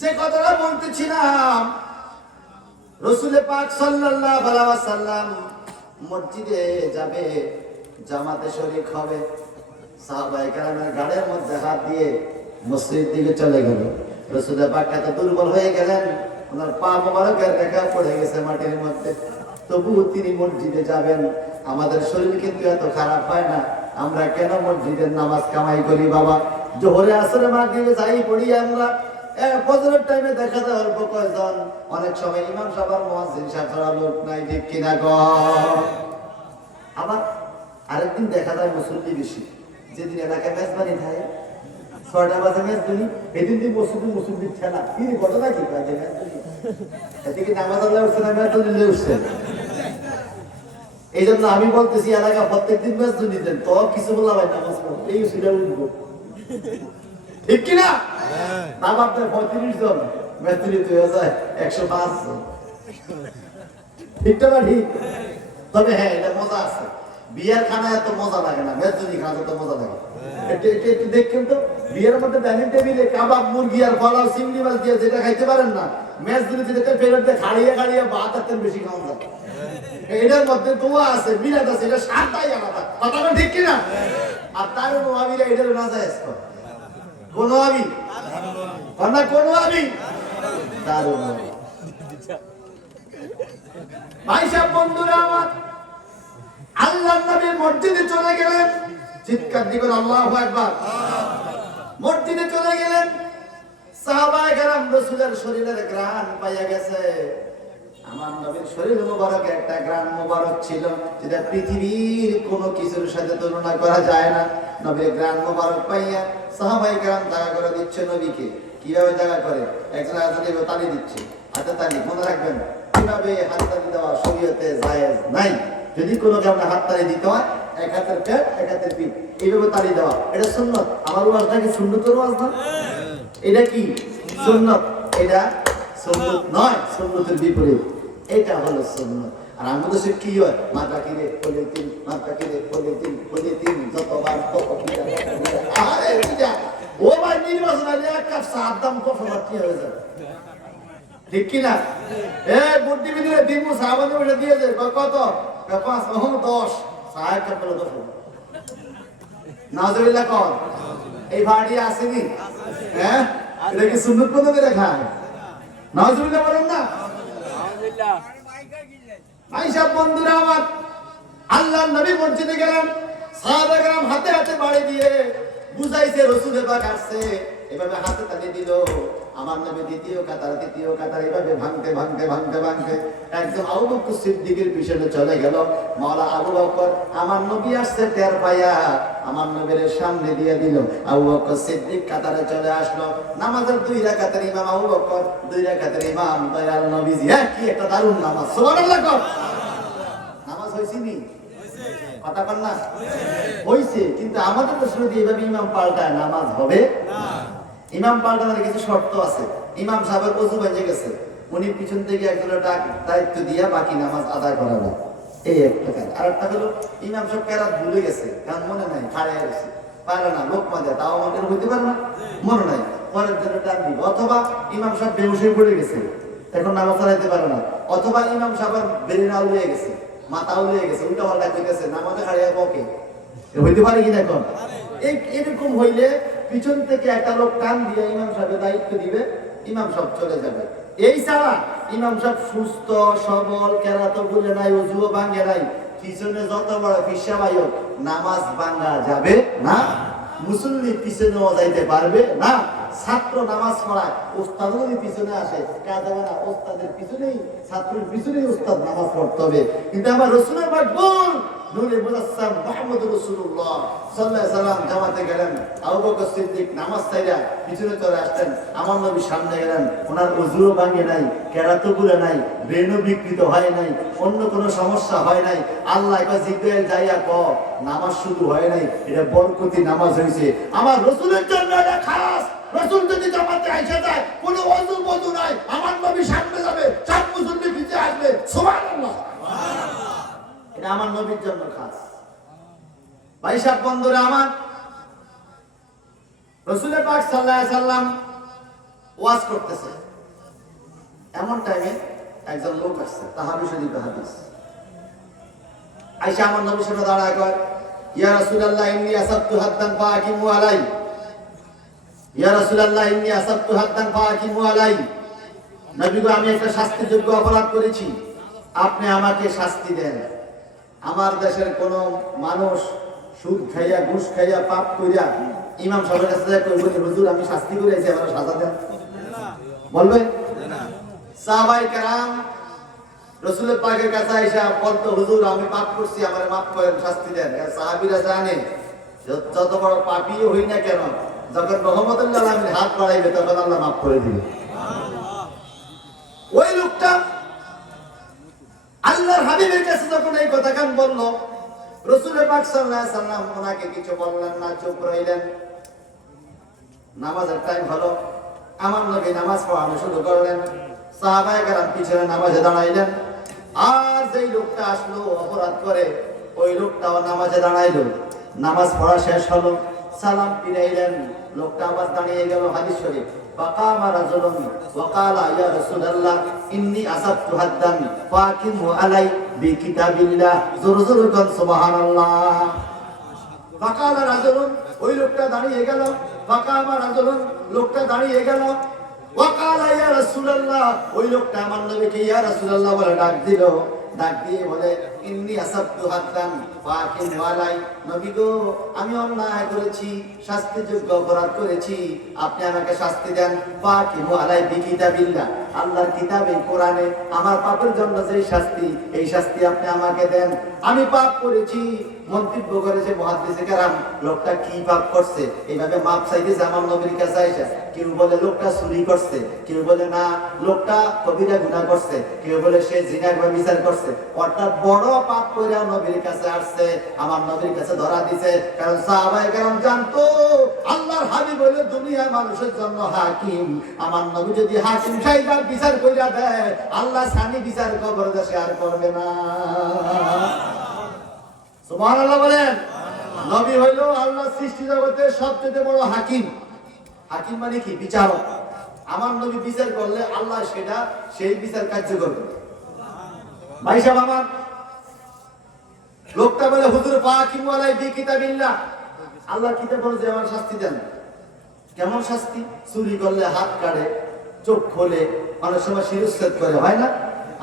যে কথাটা বলতেছিলাম, রাসূল পাক সাল্লাল্লাহু আলাইহি ওয়াসাল্লাম মসজিদে যাবে, জামাতে শরীক হবে, সাহাবায়ে কেরামের গাড়ির মধ্যে হাত দিয়ে মসজিদের দিকে চলে গেল। রাসূল পাক এত দুর্বল হয়ে গেলেন, ওনার পা মোবারকের রেখা পড়ে গেছে মাটির মধ্যে, তবুও তিনি মসজিদে যাবেন। আমাদের শরীর কিন্তু এত খারাপ হয় না, আমরা কেন মসজিদের নামাজ কামাই করি বাবা? জোহরে আসরে মাগরিবে যাই পড়ি আমরা, ফজরের টাইমে দেখা যায় অল্প কয়জন, অনেক সময় ইমাম সাহেব মুয়াজ্জিন সাহেব ছাড়া লোক নাই, ঠিক কিনা গো? আবার আরেকদিন দেখা যায় মুসল্লি বেশি, যেদিন এলাকায় মেজবানি থাকে, 6টা বাজে মেজবানি, এদিন দিন মুসল্লি খেলা, কি ঘটনা কি কাজে মেজবানি, এদিকে নামাজ আল্লাহ উঠছে না, মেজবানি উঠছে। এই জন্য আমি বলতেছি, এলাকা প্রত্যেকদিন মেজবানি দেন, তো কিছু বললাম নামাজ পড়ো, এই সেটা উঠবো, ঠিক কিনা? নাম আপনার 35 জন, মেজবানি তো হয়ে যায় 105 জন, ঠিকটা না ঠিক? তবে হ্যাঁ, এটা মজা আছে। বিয়ার খানা এত মজা লাগে না, মেজবানি খানা তো মজা লাগে। একটু দেখেন তো, বিয়ের মধ্যে ডাইনিং টেবিলে কাবাব, মুরগি আর পোলাও, চিংড়ি মাছ দিয়ে যেটা খাইতে পারেন না, মেজবানিতে যেটা ফেরত দিয়ে খাড়িয়ে খাড়িয়ে ভাত আর বেশি খাওয়া যায়। এটার মধ্যে দোয়া আছে, মিলাদ আছে, এটা সাতটাই আলাদা, কথা ঠিক কিনা? আর তার নোয়াবিরা এটার না যায়, কোন আমি কোন আমি দারুণ। ভাই সাহেব বন্ধুরা আমার, আল্লাহর নবী মসজিদে চলে গেলেন, চিৎকার দিবেন আল্লাহু আকবার। মসজিদে চলে গেলেন, সাহাবায়ে কেরাম রাসূলের শরীরের ঘ্রাণ পাইয়া গেছে। আমার নবীর শরীর মোবারকে একটা ঘ্রাণ মোবারক ছিল যেটা পৃথিবীর কোনো কিছুর সাথে তুলনা করা যায় না। নবীর ঘ্রাণ মোবারক পাইয়া সাহাবায়ে কেরাম জায়গা করে দিচ্ছে নবীকে। কিভাবে জায়গা করে? একজন আরেকজনকে তালি দিচ্ছে, হাতে তালি। মনে রাখবেন, কিভাবে হাততালি দেওয়া শরীয়তে জায়েজ নাই। যদি কোনো কারণে হাততালি দিতে হয়, এক হাতের পেট এক হাতের পিঠ, এইভাবে তালি দেওয়া, এটা সুন্নাত। আমার ওয়াজটা কি সুন্নতের ওয়াজ না? এটা কি সুন্নাত? এটা সুন্নাত নয়, সুন্নতের বিপরীত। এটা হলো সুন্নাত। আর আমাদের দেশে কি হয়? মাথা কিরে বলে তিন, মাথা কিরে বলে তিন, যতবার তত কিরা। আরে এটা ও ভাই নির্বাচন আগে এক কাপ চার দাম কত বাড়তি হয়ে যাবে, ঠিক কি না? বুদ্ধি বিধিরে দিমু সাহাবাদের ওটা দিয়েছে কত? 5 10 সাহেব কাপ 10। নাউজুবিল্লাহ কোন এই ভাড়ি আসেনি? এটা কি সুন্নাত পদ্ধতি দেখায়? নাউজুবিল্লাহ বলেন না। নাউজুবিল্লাহ। আয়েশা বন্ধুরা আমার, আল্লাহর নবী মসজিদে গেলেন, সাহাবায়ে কেরাম হাতে হাতে বাড়ি দিয়ে বুঝাইছে রাসূল পাক আসছে। এভাবে হাতে তালি দিল। আমার নবী দ্বিতীয় কাতার এভাবে ভাঙতে একদম আবু বকর সিদ্দিকের পিছনে চলে গেল। মাওলা আবু বকর আমার নবী আসছে টের পায়া আমার নবীর সামনে দিয়ে দিল। আবু বকর সিদ্দিক কাতারে চলে আসলো। নামাজের 2 রাকাতের ইমাম আবু বকর, 2 রাকাতের ইমাম দয়াল নবীজি। কি একটা দারুণ নামাজ, সুবহানাল্লাহ। নামাজ হইছে নি? কথা বল না, হইছে। কিন্তু আমাদের তো শুধু এইভাবে ইমাম পাল্টায় নামাজ হবে না। ইমাম পাল্টানোর কিছু শর্ত আছে। ইমাম সাহেবের ওযু ভেঙে গেছে, উনি পিছন থেকে একজনের দায়িত্ব দিয়া বাকি নামাজ আদায় করাবে, এই একটা কাজ। আর একটা হলো ইমাম সাহেব কেরাত ভুলে গেছে, কারণ মনে নাই, হারিয়ে গেছে, পারে না, লোক মাঝে তাও আমাদের হইতে পারে না, মনে নাই, পরের জন্য টান দিব। অথবা ইমাম সাহেব বেহুশ হয়ে পড়ে গেছে, এখন নামাজ চালাইতে পারে না। অথবা ইমাম সাহেবের বেরিনা উলিয়ে গেছে, মাথা উলিয়ে গেছে, উল্টা পাল্টা কইতেছে, নামাজে হারিয়ে বকে, হইতে পারে কি? দেখুন এরকম হইলে পিছন থেকে একটা লোক টান দিয়ে ইমাম সাহেবের দায়িত্ব দিবে, ইমাম সাহেব চলে যাবে। এই ছাড়া ইমাম সাহেব সুস্থ সবল, কেরাত বলে নাই, ওযুও ভাঙে নাই, পিছনে যত বড় ফিসা ভাই হোক, নামাজ ভাঙা যাবে না। মুসল্লি পিছনেও যাইতে পারবে না। ছাত্র নামাজ পড়ায়, ওস্তাদ যদি পিছনে আসে কাজ হবে না, ওস্তাদের পিছনেই, ছাত্রের পিছনেই ওস্তাদ নামাজ পড়তে হবে। কিন্তু আমার রাসূলের পাক বল নূরে মুজাসসাম মুহাম্মদুর রাসূলুল্লাহ সাল্লাল্লাহু আলাইহি সাল্লাম জামাতে গেলেন, আবু বকর সিদ্দিক নামাজ ছাইরা পিছনে চলে আসতেন, আমার নবী সামনে গেলেন, ওনার ওযুও ভাঙে নাই, কেরাতও ভুলে নাই, ব্রেনও বিকৃত হয় নাই, অন্য কোনো সমস্যা হয় নাই। আল্লাহ কয় জিবরাইল যাইয়া ক নামাজ শুরু হয় নাই, এটা বরকতি নামাজ হইছে, আমার রাসূলের জন্য এটা খাস। রাসূল যদি জামাতে আইসা যায়, কোনো ওযু নাই, আমার নবী সামনে যাবে, চার মুসল্লি পিছে আসবে, সুবহানাল্লাহ, সুবহানাল্লাহ। এটা আমার নবীর জন্য খাস। ভাই সাহেব বন্ধুরা আমার, রাসূল পাক সাল্লাল্লাহু আলাইহি সাল্লাম ওয়াজ করতেছে, এমন টাইমে একজন লোক আসছে, তাহাবী শরীফ হাদিস। আয়েশা আমার নবীর সামনে দাঁড়ায় কয়, ইয়া রাসূলুল্লাহ ইন্নী আসাবতু হাদ্দান ফাকিমু আলাই, ইয়া রাসূলুল্লাহ ইন্নী আসাবতু হাদ্দান ফাকিমু আলাই। নবী গো, আমি একটা শাস্তিযোগ্য অপরাধ করেছি, আপনি আমাকে শাস্তি দেন। আমার দেশের কোন মানুষ সুদ খাইয়া, ঘুষ খাইয়া, পাপ কইরা ইমাম সাহেবের কাছে যায়, কই বলি হুজুর আমি শাস্তি করেছি, আমার সাজা দেন, বলবে? সাহাবায়ে কেরাম রাসূলের পাকের কাছে আইসা বলতো, হুজুর আমি পাপ করছি, আমারে maaf করেন, শাস্তি দেন। সাহাবীরা জানে যত বড় পাপীও হই না কেন, যখন রহমতুল্লাহ আলামিন হাত বাড়াইবে তখন আল্লাহ maaf করে দিবে। ওই লোকটা আল্লাহর হাবিবের কাছে যখন এই কথা কান বলল, রাসূল পাক সাল্লাল্লাহু আলাইহি সাল্লাম ওনাকে কিছু বললেন না, চুপ রইলেন। নামাজের টাইম হলো, আমার নবী নামাজ পড়ানো শুরু করলেন, সাহাবায়ে কেরাম পিছনে নামাজে দাঁড়াইলেন। আর যেই লোকটা আসলো অপরাধ করে, ওই লোকটাও নামাজে দাঁড়াইলো। নামাজ পড়া শেষ হলো, সালাম ফিরাইলেন, লোকটা আবার দাঁড়িয়ে গেল। হাদিস শরীফ, ফাকামা রাজুলুন ওয়া ক্বালা ইয়া রাসূলুল্লাহ ইন্নী আসাবতু হাদ্দান ফাকিমু আলাই বিকিতাবিল্লাহ, জোরে জোরে বল সুবহানাল্লাহ। ফাকালা রাজুলুন, ওই লোকটা দাঁড়িয়ে গেল, ফাকামা রাজুলুন, লোকটা দাঁড়িয়ে গেল, ওয়া ক্বালা ইয়া রাসূলুল্লাহ, ওই লোকটা আমার নবীকে ইয়া রাসূলুল্লাহ বলে ডাক দিল। ডাক দিয়ে বলে, ইন্নী আসাবতু হাত্তান ফাকিম ওয়ালাই, নবী গো আমি অন্যায় করেছি, শাস্তিযোগ্য অপরাধ করেছি, আপনি আমাকে শাস্তি দেন। ফাকিম ওয়ালাই বিকিতাবিল্লাহ, আল্লাহর কিতাবে কোরআনে আমার পাপের জন্য যেই শাস্তি, এই শাস্তি আপনি আমাকে দেন। আমি পাপ করেছি, মন্তব্য করেছে মুহাদ্দিসে কেরাম, লোকটা কি পাপ করছে এইভাবে মাপ চাইতেছে আমার নবীর কাছে আইসা। কেউ বলে লোকটা চুরি করছে, কেউ বলে না লোকটা কবিরা গুনাহ করছে, কেউ বলে সে জিনা বা বিচার করছে। অর্থাৎ বড় পাপ করে নবীর কাছে আসছে, আমার নবীর কাছে ধরা দিছে। কারণ সাহাবায়ে কেরাম জানতো আল্লাহর হাবিব হলো দুনিয়া মানুষের জন্য হাকিম। আমার নবী যদি হাকিম সাহেব বিচার কইরা দেয়, আল্লাহ সানি বিচার কবর দেশে আর করবে না। সুবহানাল্লাহ বলেন। নবী হইলো আল্লাহ সৃষ্টি জগতের সবচেয়ে বড় হাকিম। হাকিম মানে কি? বিচারক। আমার নবী বিচার করলে আল্লাহ সেটা সেই বিচার কার্যকর করে। ভাই সাহেব আমার লোকটা বলে হুজুর ফাকিম ওয়ালাই বিকিতাবিল্লাহ, আল্লাহর কিতাব অনুযায়ী আমার শাস্তি দেন। কেমন শাস্তি? চুরি করলে হাত কাটে, চোখ খোলে, অনেক সময় শিরচ্ছেদ করে, হয় না?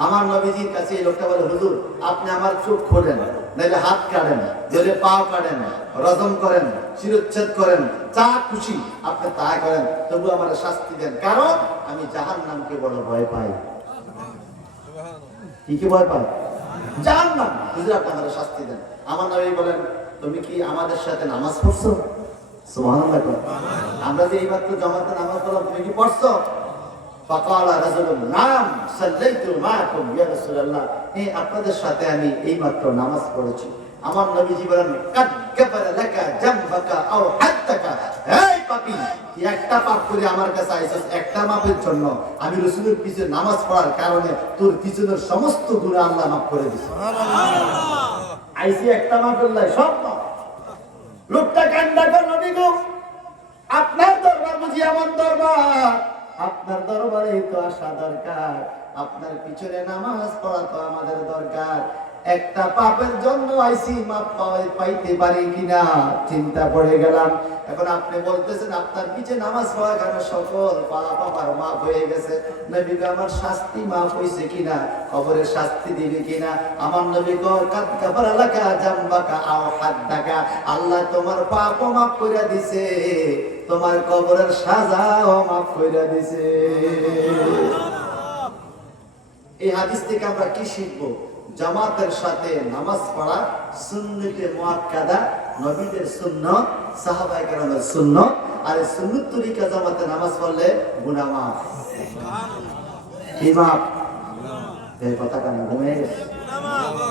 আমার নবীজির কাছে এই লোকটা বলে হুজুর আপনি আমার চোখ খোলেন, নাইলে হাত কাটেন, নাইলে পাও কাটেন, রজম করেন, শিরচ্ছেদ করেন, যা খুশি আপনি তা করেন, তবু আমার শাস্তি দেন, কারণ আমি জাহান্নামকে বড় ভয় পাই। কি ভয় পাই? জাহান্নাম। হুজুর আপনি আমার শাস্তি দেন। আমার নবী বলেন তুমি কি আমাদের সাথে নামাজ পড়ছো? সুবহানাল্লাহ। আমরা যে এইমাত্র জামাতে নামাজ পড়লাম, তুমি কি পড়ছো? ফাকালা রাজুলুন নাম সাল্লাইতু মাআকুম ইয়া রাসূলুল্লাহ, আপনাদের সাথে আমি এইমাত্র নামাজ পড়েছি। আমার নবীজি বলেন কাদ গাফারা লাকা জামবাকা আও হাত্তাকা, এই পাপী তুই একটা পাপ করে আমার কাছে আইছস একটা মাপের জন্য, আমি রাসূলের পিছনে নামাজ পড়ার কারণে তোর পিছনের সমস্ত গুনাহ আল্লাহ মাফ করে দিয়েছে। সুবহানাল্লাহ। আইছি একটা মাপের লাই সব মাপ। লোকটা কান্দা কর, নবী গো আপনার দরবার বুঝি আমার দরবার, আপনার দরবারে তো আসা দরকার, আপনার পিছনে নামাজ পড়া তো আমাদের দরকার। একটা পাপের জন্য আইসি মাপ পাইতে পারি কিনা চিন্তা পড়ে গেলাম। এখন আপনি বলতেছেন আপনার পিছে নামাজ পড়া কারণে সকল পাপ আমার মাপ হয়ে গেছে, নবী গো আমার শাস্তি মাপ হইছে কিনা, কবরের শাস্তি দিবে কিনা? আমার নবী গো কাদ গাফারা লাকা জামবাকা আও হাদ্দাকা, আল্লাহ তোমার পাপও মাফ কইরা দিছে, তোমার কবরের সাজাও মাফ কইরা দিছে। এই হাদিস থেকে আমরা কি শিখবো? জামাতের সাথে নামাজ পড়া সুন্নতে মুআক্কাদা, নবীদের সুন্নাত, সাহাবায়ে কেরামের সুন্নাত, আর এই সুন্নত তরিকা জামাতে নামাজ পড়লে গুনাহ মাফ। কি মাফ? এই কথা কেন ঘুমিয়ে গেছে?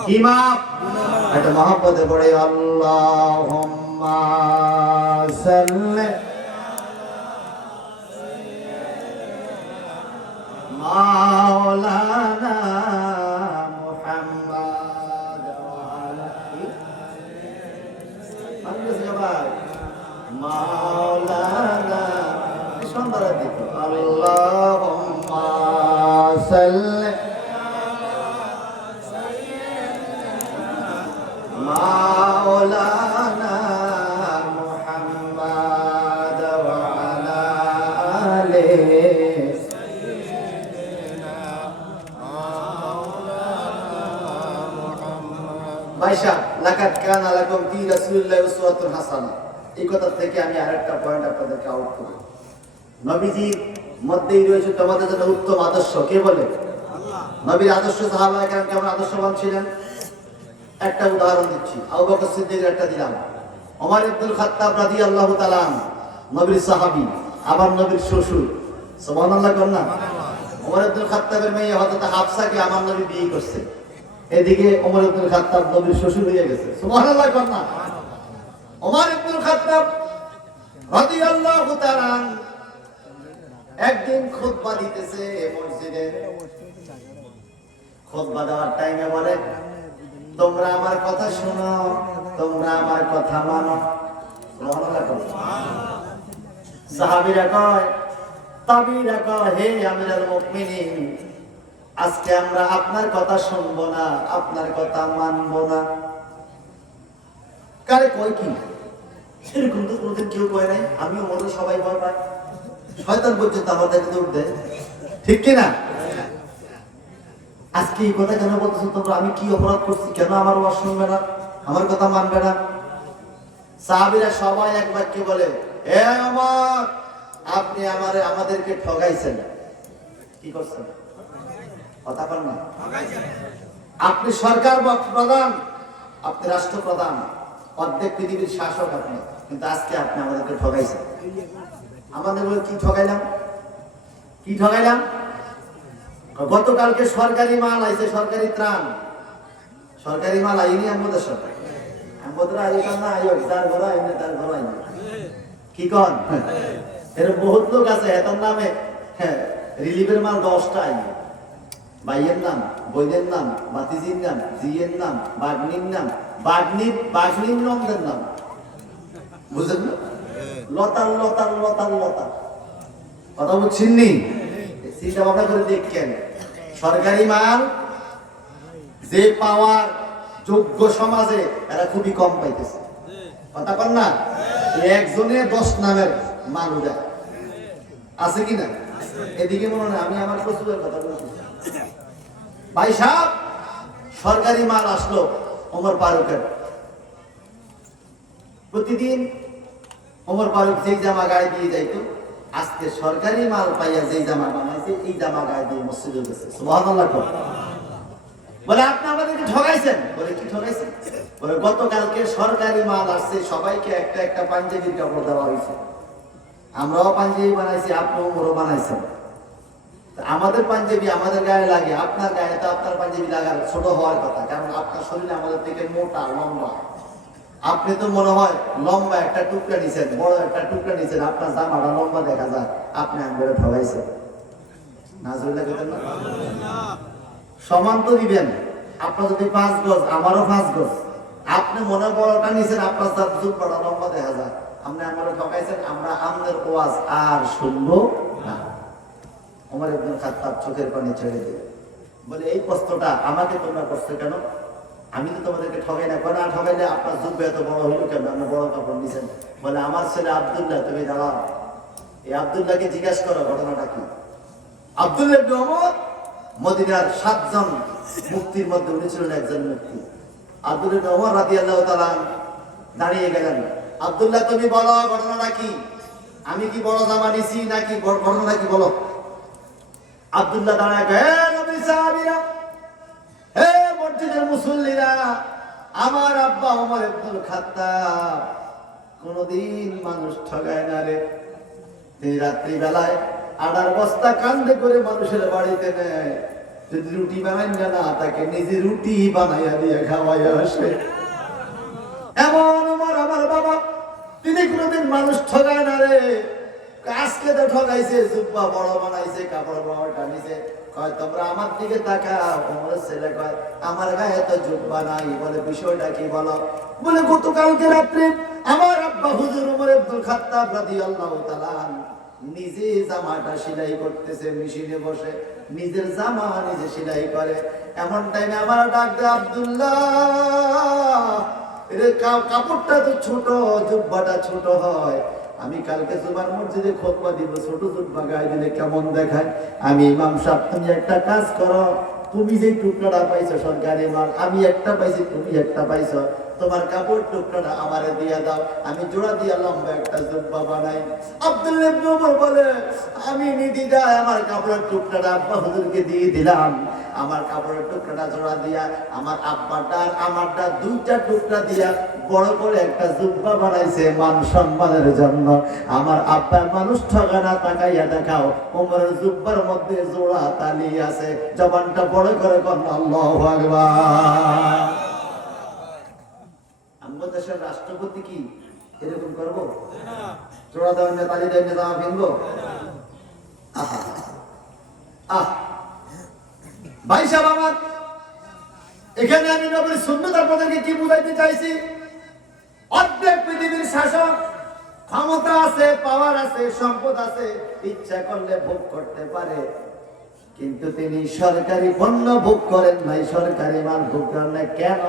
কি মাফ? এটা মহব্বতে পড়ে আল্লাহুম্মা সাল্লি মাওলানা মুহাম্মদ মাওলানা সুন্দর দিক আল্লাহুম্মা সাল্লি মাওলানা মুহাম্মদ ওয়া আলা আলিহি বাইশা লাকাদ কানা লাকুম ফি রাসূলিল্লাহি উসওয়াতুন হাসানাহ। এই কথা থেকে আমি আরেকটা পয়েন্ট আপনাদেরকে আউট করব। নবীজির মধ্যেই রয়েছে তোমাদের জন্য উত্তম আদর্শ। কে বলে? আল্লাহ। নবীর আদর্শ সাহাবায়ে কেরাম কেমন আদর্শবান ছিলেন একটা উদাহরণ দিচ্ছি। আবু বকর সিদ্দিকের একটা দিলাম। ওমর ইবনুল খাত্তাব রাদিয়াল্লাহু তাআলা নবীর সাহাবী, আবার নবীর শ্বশুর। সুবহানাল্লাহ কর না। ওমর ইবনুল খাত্তাবের মেয়ে হযরত হাফসাকে আমার নবী বিয়ে করছে। এদিকে ওমর ইবনুল খাত্তাব নবীর শ্বশুর হয়ে গেছে। সুবহানাল্লাহ কর না। ওমর ইবনুল খাত্তাব রাদিয়াল্লাহু তাআলা একদিন খুতবা দিতেছে মসজিদে। খুতবা দেওয়ার টাইমে বলে তোমরা আমার কথা শোনো, তোমরা আমার কথা মানো। সুবহানাল্লাহ কর। সাহাবীরা কয়, তাবিরা কয়, হে আমিরুল মুমিনিন, আজকে আমরা আপনার কথা শুনবো না, আপনার কথা মানবো না। কারে কয় কি? এরকম তো কোনোদিন কেউ কয় নাই। আমিও মনে সবাই ভয় পায়, শয়তান পর্যন্ত আমাদেরকে দৌড় দেয়, ঠিক কিনা? আজকে আজকে এই কথা কেন বলতেছো তোমরা? আমি কি অপরাধ করছি? কেন আমার ওয়াজ শুনবে না, আমার কথা মানবে না? সাহাবীরা সবাই এক বাক্যে বলে, এ ওমর, আপনি আমাদেরকে ঠগাইছেন। কি করছেন? কথা বল না। আপনি সরকার প্রধান, আপনি রাষ্ট্রপ্রধান, অর্ধেক পৃথিবীর শাসক আপনি, কিন্তু আজকে আপনি আমাদেরকে ঠগাইছেন। আমাদের বলে কি ঠগাইলাম? কি ঠগাইলাম? গতকালকে সরকারি মাল আইছে, সরকারি ত্রাণ, সরকারি মাল আইনি আমাদের সরকার। আমাদের আইকার না আয়োগ, তার ঘর আইনে, তার ঘর আইনে। কি কন? এর বহুত লোক আছে এত নামে। হ্যাঁ, রিলিফের মাল 10টা আইনে। ভাইয়ের নাম, বইদের নাম, বাতিজির নাম, জিয়ের নাম, বাগনির নাম, বাগনির নমদের নাম, বুঝলেন না? লতার লতার লতার লতার কথা বলছেন নি? চিন্তা ভাবনা করে দেখেন, সরকারি মাল যে পাওয়ার যোগ্য সমাজে এরা খুবই কম পাইতেছে। কথা কন না? একজনে 10 নামের মাল উড়ায় আছে কিনা? এদিকে মনে হয় আমি আমার প্রস্তুতের কথা বলছি। ভাই সাহেব, সরকারি মাল আসলো ওমর ফারুকের। প্রতিদিন ওমর ফারুক যেই জামা গায়ে দিয়ে যাইতো, আজকে সরকারি মাল পাইয়া যেই জামা বানাইছে এই জামা গায়ে দিয়ে মসজিদে গেছে। সুবহানাল্লাহ। বলে আপনি আমাদেরকে ঠগাইছেন। বলে কি ঠগাইছেন? বলে গতকালকে সরকারি মাল আসছে, সবাইকে একটা একটা পাঞ্জাবির কাপড় দেওয়া হয়েছে। আমরাও পাঞ্জাবি বানাইছি, আপনিও ওমরও বানাইছেন। আমাদের পাঞ্জাবি আমাদের গায়ে লাগে, আপনার গায়ে তো আপনার পাঞ্জাবি লাগার ছোট হওয়ার কথা, কারণ আপনার শরীর আমাদের থেকে মোটা লম্বা। আপনি তো মনে হয় লম্বা একটা টুকরা নিছেন, বড় একটা টুকরা নিছেন, আপনার জামাটা লম্বা দেখা যায়, আপনি আমাদের ঠগাইছেন। নাজুবিল্লাহ কইতেন না? সমান তো দিবেন। আপনার যদি 5 গজ, আমারও 5 গজ। আপনি মনে বড়টা নিছেন, আপনার জুব্বাটা লম্বা দেখা যায়, আপনি আমাদের ঠগাইছেন। আমরা আমাদের ওয়াজ আর শুনবো না। ওমর ইবনে খাত্তাব চোখের পানি ছেড়ে দিল। বলে এই কষ্টটা আমাকে তোমরা করছো কেন? আমি তো তোমাদেরকে ঠগাই না। কেন ঠগাইলে? আপনার যুব্বা এত বড় হইল কেন? আপনি বড় কাপড় নিছেন। বলে আমার ছেলে আব্দুল্লাহ, তুমি দাঁড়াও, এই আব্দুল্লাহকে জিজ্ঞাসা করো ঘটনাটা কি। আব্দুল্লাহ ইবনে ওমর মদিনার 7 জন মুক্তির মধ্যে উনি ছিলেন একজন মুক্তি। আব্দুল্লাহ ইবনে ওমর রাদিয়াল্লাহু তাআলা দাঁড়িয়ে গেলেন। আব্দুল্লাহ, তুমি বলো ঘটনাটা কি? আমি কি বড় জামা নিছি নাকি? ঘটনাটা কি বলো। আব্দুল্লাহ দাঁড়ায়, হে নবীর সাহাবীরা, হে মসজিদের মুসল্লিরা, আমার আব্বা ওমর ইবনে খাত্তাব কোনদিন মানুষ ঠগায় না রে। তিনি রাত্রি বেলায় আড়ার বস্তা কান্দে করে মানুষের বাড়িতে নেয়, যদি রুটি বানাই না তাকে নিজে রুটি বানাইয়া দিয়ে খাওয়াই আসে। এমন ওমর আমার বাবা, তিনি কোনদিন মানুষ ঠগায় না রে। আজকে তো ঠগাইছে, জুব্বা বড় বানাইছে, কাপড় বড় টানিছে। কয় তোমরা আমার দিকে তাকাও। ওমরের ছেলে কয় আমার গায়ে তো জুব্বা নাই। বলে বিষয়টা কি বলো। বলে গতকালকে রাত্রে আমার আব্বা হুজুর ওমর ইবনে খাত্তাব রাদিয়াল্লাহু তাআলা নিজে জামাটা সেলাই করতেছে, মেশিনে বসে নিজের জামা নিজে সেলাই করে। এমন টাইমে আমার ডাক দেয়, আব্দুল্লাহ, এর কাপড়টা তো ছোট, জুব্বাটা ছোট হয়। আমি কালকে জুমার মসজিদে খুতবা দিব, ছোট জুব্বা গায়ে দিলে কেমন দেখায়। আমি ইমাম সাহেব, তুমি একটা কাজ করো, তুমি যে টুকরাটা পাইছো সরকারি মাল, আমি একটা পাইছি, তুমি একটা পাইছো, তোমার কাপড় টুকরাটা আমারে দিয়ে দাও, আমি জোড়া দিয়া লম্বা একটা জুব্বা বানাই। আব্দুল্লাহ ইবনে ওমর বলে, আমি নির্দ্বিধায় আমার কাপড়ের টুকরাটা আব্বা হুজুরকে দিয়ে দিলাম। আমার কাপড়ের টুকরাটা জোড়া দিয়া আমার আব্বাটা আর আমারটা 2টা টুকরা দিয়া বড় করে একটা জুব্বা বানাইছে মান সম্মানের জন্য। আমার আব্বার মানুষ ঠগানা তাকাইয়া দেখাও, ওমরের জুব্বার মধ্যে জোড়া তালি আছে। জবানটা বড় করে কোন আল্লাহু আকবার। আমাদের দেশের রাষ্ট্রপতি কি এরকম করবো? জোড়া দেওয়া না, তালি দেওয়া, জামা কিনবো? ভাই সাহেব আমার, এখানে আমি নবীর সুন্নাত আপনাদেরকে কি বুঝাইতে চাইছি? অর্ধেক পৃথিবীর শাসক, ক্ষমতা আছে, পাওয়ার আছে, সম্পদ আছে, ইচ্ছা করলে ভোগ করতে পারে, কিন্তু তিনি সরকারি পণ্য ভোগ করেন নাই, সরকারি মাল ভোগ করেন না। কেন?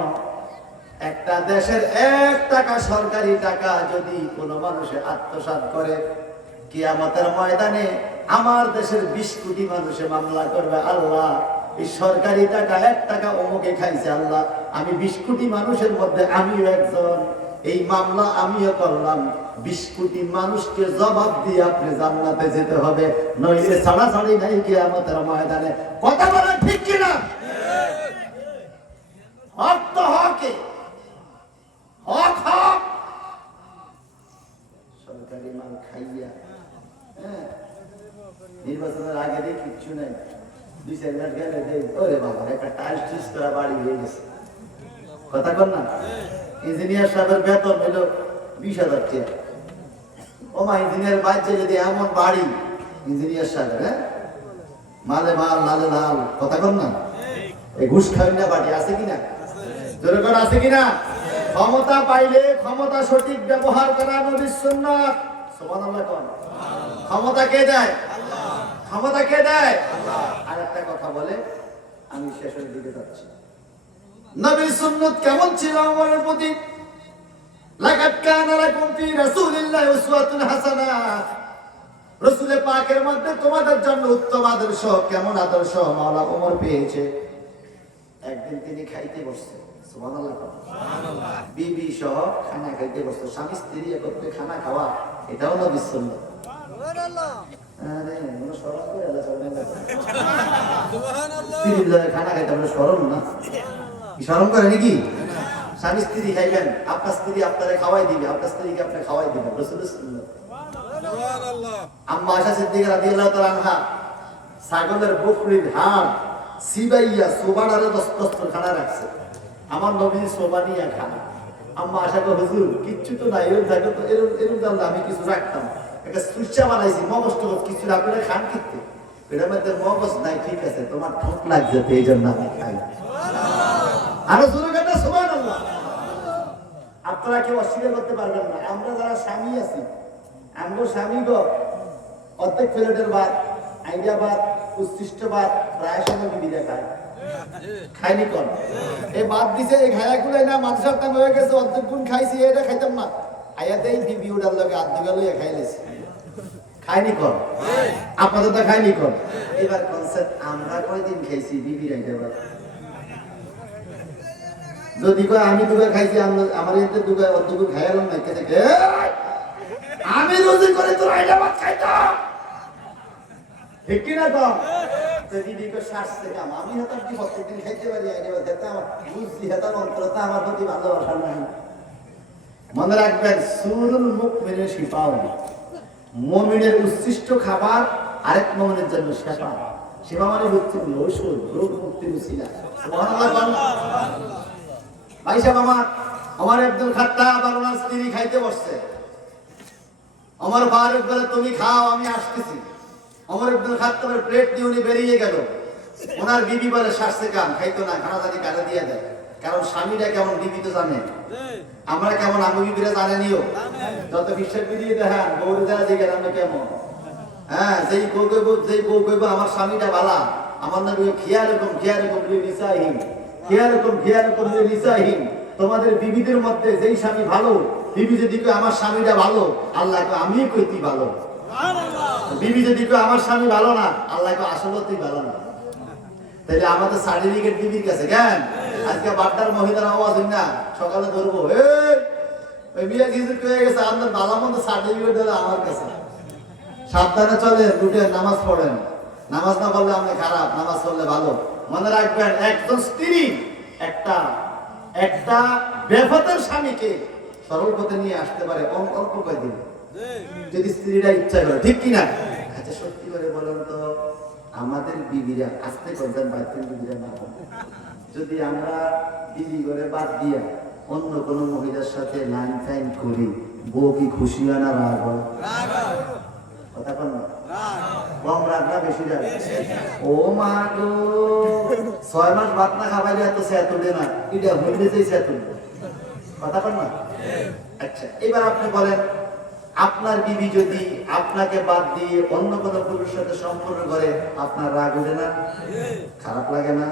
একটা দেশের 1 টাকা সরকারি টাকা যদি কোনো মানুষে আত্মসাৎ করে, কিয়ামতের ময়দানে আমার দেশের 20 কোটি মানুষে মামলা করবে, আল্লাহ এই সরকারি টাকা 1 টাকা অমুকে খাইছে আল্লাহ, আমি 20 কোটি মানুষের মধ্যে আমিও একজন, এই মামলা আমিও করলাম, 20 কোটি মানুষকে জবাব দিয়ে আপনি জান্নাতে যেতে হবে, নইলে ছাড়াছাড়ি নাই কিয়ামতের ময়দানে। কথা বলেন ঠিক কিনা? হক তো হকে, হক হক। সরকারি মাল খাইয়া নির্বাচনের আগে দিয়ে কিচ্ছু নাই, 2-4 মিনিট গেলে দেই ওরে বাবা একটা টাইলস টিস করা বাড়ি হয়ে গেছে। কথা কর না? ইঞ্জিনিয়ার সাহেবের বেতন হলো 20,000 টাকা। ও মা, ইঞ্জিনিয়ার বাচ্চা যদি এমন বাড়ি ইঞ্জিনিয়ার সাহেব, মালে মাল লালে লাল। কথা কর না? এই ঘুষ খাই না বাড়ি আছে কিনা? জোরে করে আছে কিনা? ক্ষমতা পাইলে ক্ষমতা সঠিক ব্যবহার করা নবীর সুন্নাত। সুবহানাল্লাহ কোন? ক্ষমতা কে দেয়? ক্ষমতা কে দেয়? আর একটা কথা বলে আমি শেষের দিকে যাচ্ছি। নবীর সুন্নাত কেমন ছিল আমাদের প্রতি? লাকাদ কানা লাকুম ফি রাসূলিল্লাহি উসওয়াতুন হাসানাহ। রাসূল পাকের মধ্যে তোমাদের জন্য উত্তম আদর্শ। কেমন আদর্শ? মাওলা ওমর পেয়েছে। একদিন তিনি খাইতে বসছেন, সুবহানাল্লাহ সুবহানাল্লাহ, বিবি সহ খানা খাইতে বসতো। স্বামী স্ত্রী একত্রে খানা খাওয়া, এটাও নবীর সুন্নাত। সুবহানাল্লাহ। আরে মনে শরম করে আল্লাহ সুবহানাল্লাহ। স্ত্রী খানা খাইতে আমরা শরম না? কি শরম করে নাকি? স্বামী স্ত্রী খাইবেন, আপনার স্ত্রী আপনারে খাওয়াই দিবে, আপনার স্ত্রীকে আপনি খাওয়াই দিবেন, রাসূলের সুন্নাত। সুবহানাল্লাহ। আম্মা আয়েশা সিদ্দিকা রাদিয়াল্লাহু তাআলা আনহা ছাগলের বকরির হাড় সিবাইয়া সোবাড়ারে দস্তরখানা রাখছে, আমার নবী সোবা নিয়ে খানা। আম্মা আয়েশা কো হুজুর কিচ্ছু তো নাই, এরকম থাকে তো এরকম জানলে আমি কিছু রাখতাম, একটা সুচ্চা বানাইছি, মগজ টগজ কিছু আপনারা খান কিনতে, এটার মধ্যে মগজ নাই, ঠিক আছে তোমার ঠোঁট লাগছে তো এই জন্য আমি খাই। আরো জোরে কথা সুবহানাল্লাহ। আপনারা কেউ অস্বীকার করতে পারবেন না, আমরা যারা স্বামী আছি, আমগো স্বামী গো অর্ধেক প্লেটের ভাত, আইডিয়া ভাত, উচ্ছিষ্ট ভাত প্রায় সময় বিবিরা খায়, খাইনি কর এই ভাত দিছে, এই খায়া গুলাই না মানুষের টাইম হয়ে গেছে, অর্ধেক গুণ খাইছি, এটা খাইতাম না, আয়াতেই বিবি ওটার লগে আধ লইয়া খাইলেছি, খাইনি কর আপনাদের তো খাইনি কর। এবার কনসেপ্ট আমরা কয়দিন খাইছি বিবির আইডিয়া ভাত? যদি কয় আমি দুবার খাইছি, আমার এতে দুবার অর্ধেক খাইলাম না, কে থেকে আমি রোজি করে তোর আইডিয়া ভাত খাইতাম, ঠিক কিনা কম? আমি হতাম কি প্রত্যেকদিন খাইতে পারি, বুঝলি হেতার অন্তরতা আমার প্রতি ভালোবাসা নাই। মনে রাখবেন সূরুল মুমিনের শিফাও, মুমিনের উচ্ছিষ্ট খাবার আরেক মুমিনের জন্য শেফা। সেবা মানে হচ্ছে ঔষধ, রোগ মুক্তির উসিলা। সুবহানাল্লাহ। ভাই সাহেব আমার আব্দুল খাত্তাব আর ওনার স্ত্রী খাইতে বসছে, আমার ফারুক বলে তুমি খাও আমি আসতেছি। ওমর ইবনে খাত্তাবের প্লেট দিয়ে উনি বেরিয়ে গেল, ওনার বিবি বলে শাস্তে কাম খাইতো না, খানা জানি কাটা দিয়ে দেয়, কারণ স্বামীরা কেমন বিবি তো জানে, আমরা কেমন আমি বিবিরা জানেনিও, যত বিশ্বাস বেরিয়ে দেখেন বউরে যারা যে গেলাম কেমন, হ্যাঁ যেই বউ কইব আমার স্বামীটা ভালা, আমার নাকি খিয়ারকম নিসাইহিম, খিয়ারকম নিসাইহিম। তোমাদের বিবিদের মধ্যে যেই স্বামী ভালো, বিবি যদি কই আমার স্বামীটা ভালো, আল্লাহ কই আমিই কইতি ভালো। বিবি যদি কই আমার স্বামী ভালো না, আল্লাহ কই আসলে তুই ভালো না। তাইলে আমাদের সার্টিফিকেট বিবির কাছে কেন? আজকে বাড্ডার মহিলারা আওয়াজ না সকালে ধরবো, ওই বিয়া কিছু হয়ে গেছে, আপনার ভালো মন্দ সার্টিফিকেট হলো আমার কাছে। সাবধানে চলে, দুটো নামাজ পড়েন, নামাজ না পড়লে আপনি খারাপ, নামাজ পড়লে ভালো। মনে রাখবেন একজন স্ত্রী একটা বেফাতের স্বামীকে সরল পথে নিয়ে আসতে পারে অল্প কয়েকদিন, যদি স্ত্রীরা ইচ্ছা করে, ঠিক কিনা? আচ্ছা সত্যি করে বলেন তো, আমাদের বিবিরা আসতে করবেন বাইরের বিবিরা না, যদি আমরা বিবি করে বাদ দিয়া অন্য কোনো মহিলার সাথে লাইন ফাইন করি, বউ কি খুশি হয় না রাগ হয়? কথা বল না, কম রাগ না বেশি রাগ? ও মা গো, 6 মাস ভাত না খাবাইলে এত স্যাত উঠে না, এটা হইলে যে স্যাত উঠবে। কথা বল না? আচ্ছা এবার আপনি বলেন, আপনার বিবি যদি আপনাকে বাদ দিয়ে অন্য কোনো পুরুষের সাথে সম্পর্ক করে, আপনার রাগ উঠে না? খারাপ লাগে না?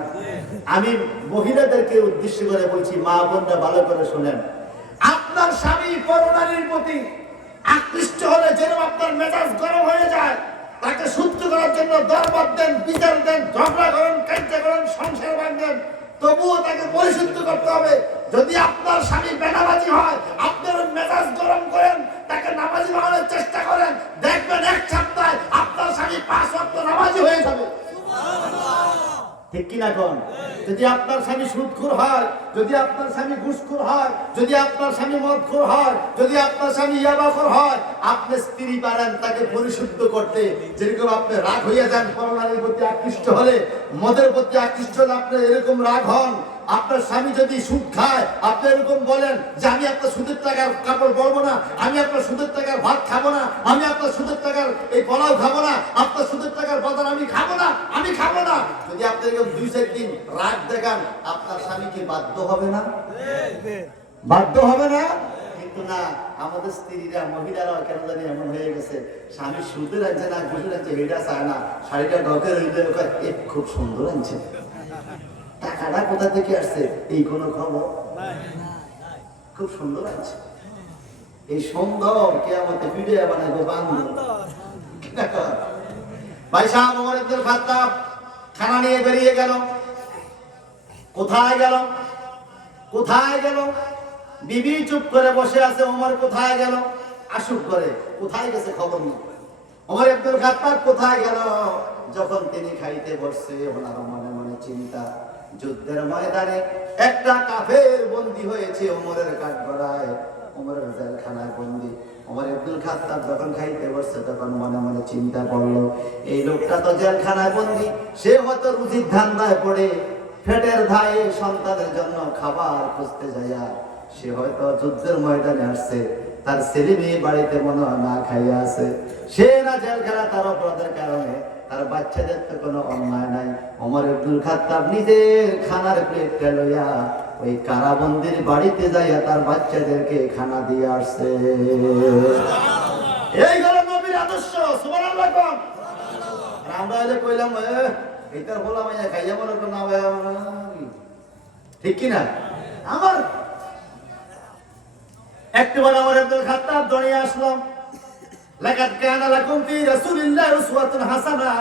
আমি মহিলাদেরকে উদ্দেশ্য করে বলছি, মা বোনরা ভালো করে শুনেন, আপনার স্বামী পরনারীর প্রতি আকৃষ্ট হলে যেরকম আপনার মেজাজ গরম হয়ে যায়, তাকে শুদ্ধ করার জন্য দরবার দেন, বিচার দেন, ঝগড়া করেন, কার্য করেন, সংসার ভাঙেন, তবুও তাকে পরিশুদ্ধ করতে হবে। যদি আপনার স্বামী বেনামাজি হয়, আপনার মেজাজ গরম করেন, তাকে নামাজি বানানোর চেষ্টা করেন, দেখবেন এক সপ্তাহে আপনার স্বামী 5 ওয়াক্ত নামাজি হয়ে যাবে। ঠিক কিনা কোন? যদি আপনার স্বামী সুদখোর হয়, যদি আপনার স্বামী ঘুষখোর হয়, যদি আপনার স্বামী মদখোর হয়, যদি আপনার স্বামী ইয়াবাখোর হয়, আপনি স্ত্রী পারেন তাকে পরিশুদ্ধ করতে। যেরকম আপনি রাগ হইয়া যান পরনারীর প্রতি আকৃষ্ট হলে, মদের প্রতি আকৃষ্ট হলে আপনি এরকম রাগ হন। আপনার স্বামী যদি সুদ খায়, আপনি এরকম বলেন যে আমি আপনার সুদের টাকার কাপড় পরবো না, আমি আপনার সুদের টাকার ভাত খাবো না, আমি আপনার সুদের টাকার এই পোলাও খাবো না, আপনার সুদের টাকার বাজার আমি খাবো না, আমি খাবো না। যদি আপনি এরকম 2-4 দিন রাগ দেখান, আপনার স্বামী কি বাধ্য হবে না? বাধ্য হবে না? কিন্তু না, আমাদের স্ত্রীরা, মহিলারা কেন জানি এমন হয়ে গেছে, স্বামী সুদের আনছে না ঘুষের আনছে এটা চায় না, শাড়িটা ঢকের হইলে খুব সুন্দর আনছে, টাকাটা কোথা থেকে আসছে এই কোন খবর, খুব সুন্দর আছে। এই সুন্দর কিয়ামতে ভিডিও বানাইবো বান্ধব। ভাই সাহেব ওমর ইবনে খাত্তাব খানা নিয়ে বেরিয়ে গেল। কোথায় গেল? কোথায় গেল? বিবি চুপ করে বসে আছে, ওমর কোথায় গেল? আসুক করে কোথায় গেছে খবর নেই। ওমর ইবনে খাত্তাব কোথায় গেল? যখন তিনি খাইতে বসছে, ওনার মনে মনে চিন্তা, যুদ্ধের ময়দানে একটা কাফের বন্দী হয়েছে ওমরের কাঠগড়ায়, ওমরের জেলখানায় বন্দী। ওমর ইবনে খাত্তাব যখন খাইতে বসছে, তখন মনে মনে চিন্তা করলো, এই লোকটা তো জেলখানায় বন্দী, সে হয়তো রুজির ধান্দায় পড়ে পেটের ধায়ে সন্তানের জন্য খাবার খুঁজতে যাইয়া সে হয়তো যুদ্ধের ময়দানে আসছে, তার ছেলে মেয়ে বাড়িতে মনে হয় না খাইয়া আছে, সে না জেলখানা তার অপরাধের কারণে, তার বাচ্চাদের তো কোনো অন্যায় নাই। ওমর ইবনে খাত্তাব নিজের খানার প্লেটটা লইয়া ওই কারাবন্দির বাড়িতে যাইয়া তার বাচ্চাদেরকে খানা দিয়ে আসছে। এই হলো নবীর আদর্শ। সুবহানাল্লাহ কোন? আমরা এলে কইলাম এইটার বলা মাইয়া খাইয়া মনে তো না, ঠিক কি না? আমার একবার ওমর ইবনে খাত্তাব দৌড়িয়ে আসলাম, লাকাদ কানা লাকুম ফি রাসূলিল্লাহি উসওয়াতুন হাসানা,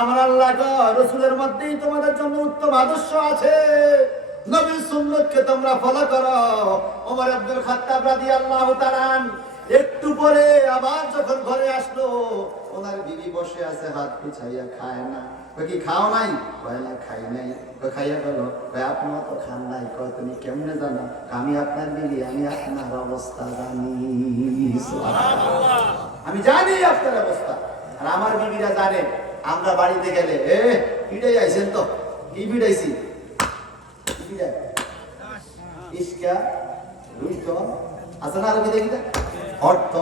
আমার আল্লাহ গো, রাসূলের মধ্যেই তোমাদের জন্য উত্তম আদর্শ আছে, নবীর সুন্নাতকে তোমরা ফলো করো। ওমর ইবনে খাত্তাব রাদিয়াল্লাহু তাআলা একটু পরে আবার যখন ঘরে আসলো, ওনার বিবি বসে আছে হাত পিছাইয়া, খায় না। কই কি খাও নাই? কয় না খাই নাই। কই খাইয়া গেল? কয় আপনিও তো খান নাই। কয় তুমি কেমনে জানো? আমি আপনার বিবি, আমি আপনার অবস্থা জানি। সুবহানাল্লাহ, আমি জানি আপনার অবস্থা, আর আমার বিবিরা জানে। আমরা বাড়িতে গেলে পিড়াই আইছেন তো, কি পিড়াইছি? ইস্কা রুইতন আছে না, আরো কি দেখি অর্থ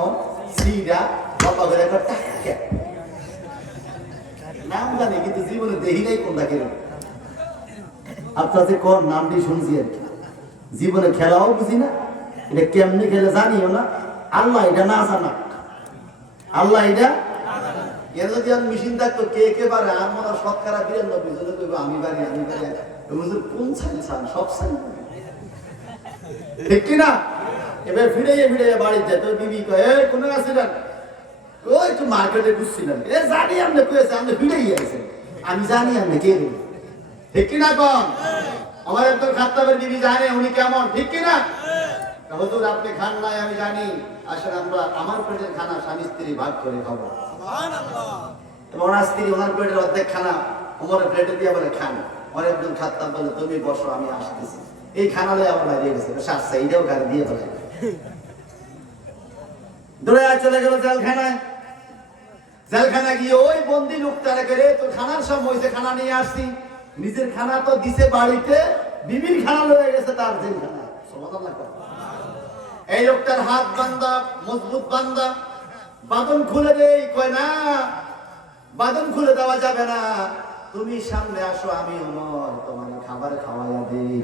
সিরা বাবা করে একটা নাম জানি, কিন্তু জীবনে দেখি নাই কোনটা কেন। আপনাদের কোন নামটি শুনছি আর কি, জীবনে খেলাও বুঝি না, এটা কেমনি খেলে জানিও না। আল্লাহ এটা না জানা, আল্লাহ এটা এর যদি আমি মেশিন থাকতো কে কে পারে, আর মনে হয় শতকরা 92 জনে কইব আমি পারি, আমি পারি। কোন ছাই ছান সব ছাই, ঠিক কিনা? এবার ফিরে বাড়িতে যেত, বিবি কয় কোনো আসছিলেন? ওই একটু মার্কেটে ঘুরছিলাম। জানি আপনি কয়েছে, আপনি ফিরেই আইছেন, আমি জানি আপনি কে, ঠিক কিনা? কম আমার একদম খাত্তাবের বিবি জানে উনি কেমন, ঠিক কিনা? হুজুর আপনি খান নাই আমি জানি, আসলে আমরা আমার পেটের খানা স্বামী স্ত্রী ভাগ করে খাবো। এবং ওনার স্ত্রী ওনার পেটের অর্ধেক খানা ওমরের প্লেটে দিয়ে বলে খান। ওমর ইবনে খাত্তাব বলে তুমি বসো, আমি আসতেছি। এই খানা লয়ে আমার বাইরে গেছে, শাস্তা এইটাও গাড়ি দিয়ে বলে দৌড়ে চলে গেল জেলখানায়। জেলখানা গিয়ে ওই বন্দি লোকটারে করে, তোর খানার সময় হয়েছে, খানা নিয়ে আসছি। নিজের খানা তো দিছে বাড়িতে, বিবির খানা লয়ে গেছে তার জেলখানায়। সুবহানাল্লাহ। এই লোকটার হাত বান্ধা, মজবুত বান্ধা, বাঁধন খুলে দেই। কয় না, বাঁধন খুলে দেওয়া যাবে না, তুমি সামনে আসো, আমি ওমর তোমার খাবার খাওয়াইয়া দেই।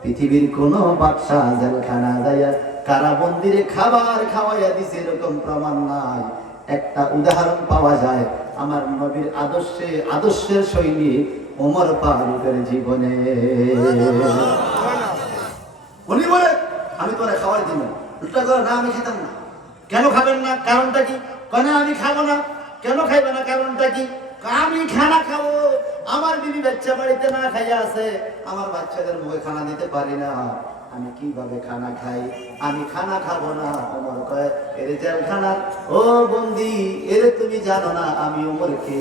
পৃথিবীর কোন বাদশা জেলখানা যাইয়া কারাবন্দিরে খাবার খাওয়াইয়া দিছে এরকম প্রমাণ নাই। একটা উদাহরণ পাওয়া যায় আমার নবীর আদর্শের সৈনিক ওমর ফারুকের জীবনে। উনি বলে আমি তোরা খাওয়াই দিব, উল্টা করে না আমি খেতাম না। কেন খাবেন না? কারণটা কি? কেন আমি খাবো না? কেন খাইবে না? কারণটা কি? আমি খানা খাবো, আমার বিবি বাচ্চা বাড়িতে না খাইয়া আছে, আমার বাচ্চাদের মুখে খানা দিতে পারি না, আমি কিভাবে খানা খাই? আমি খানা খাবো না। ওমর কয়, এরে জেলখানা ও বন্দি, এরে তুমি জানো না আমি ওমরকে,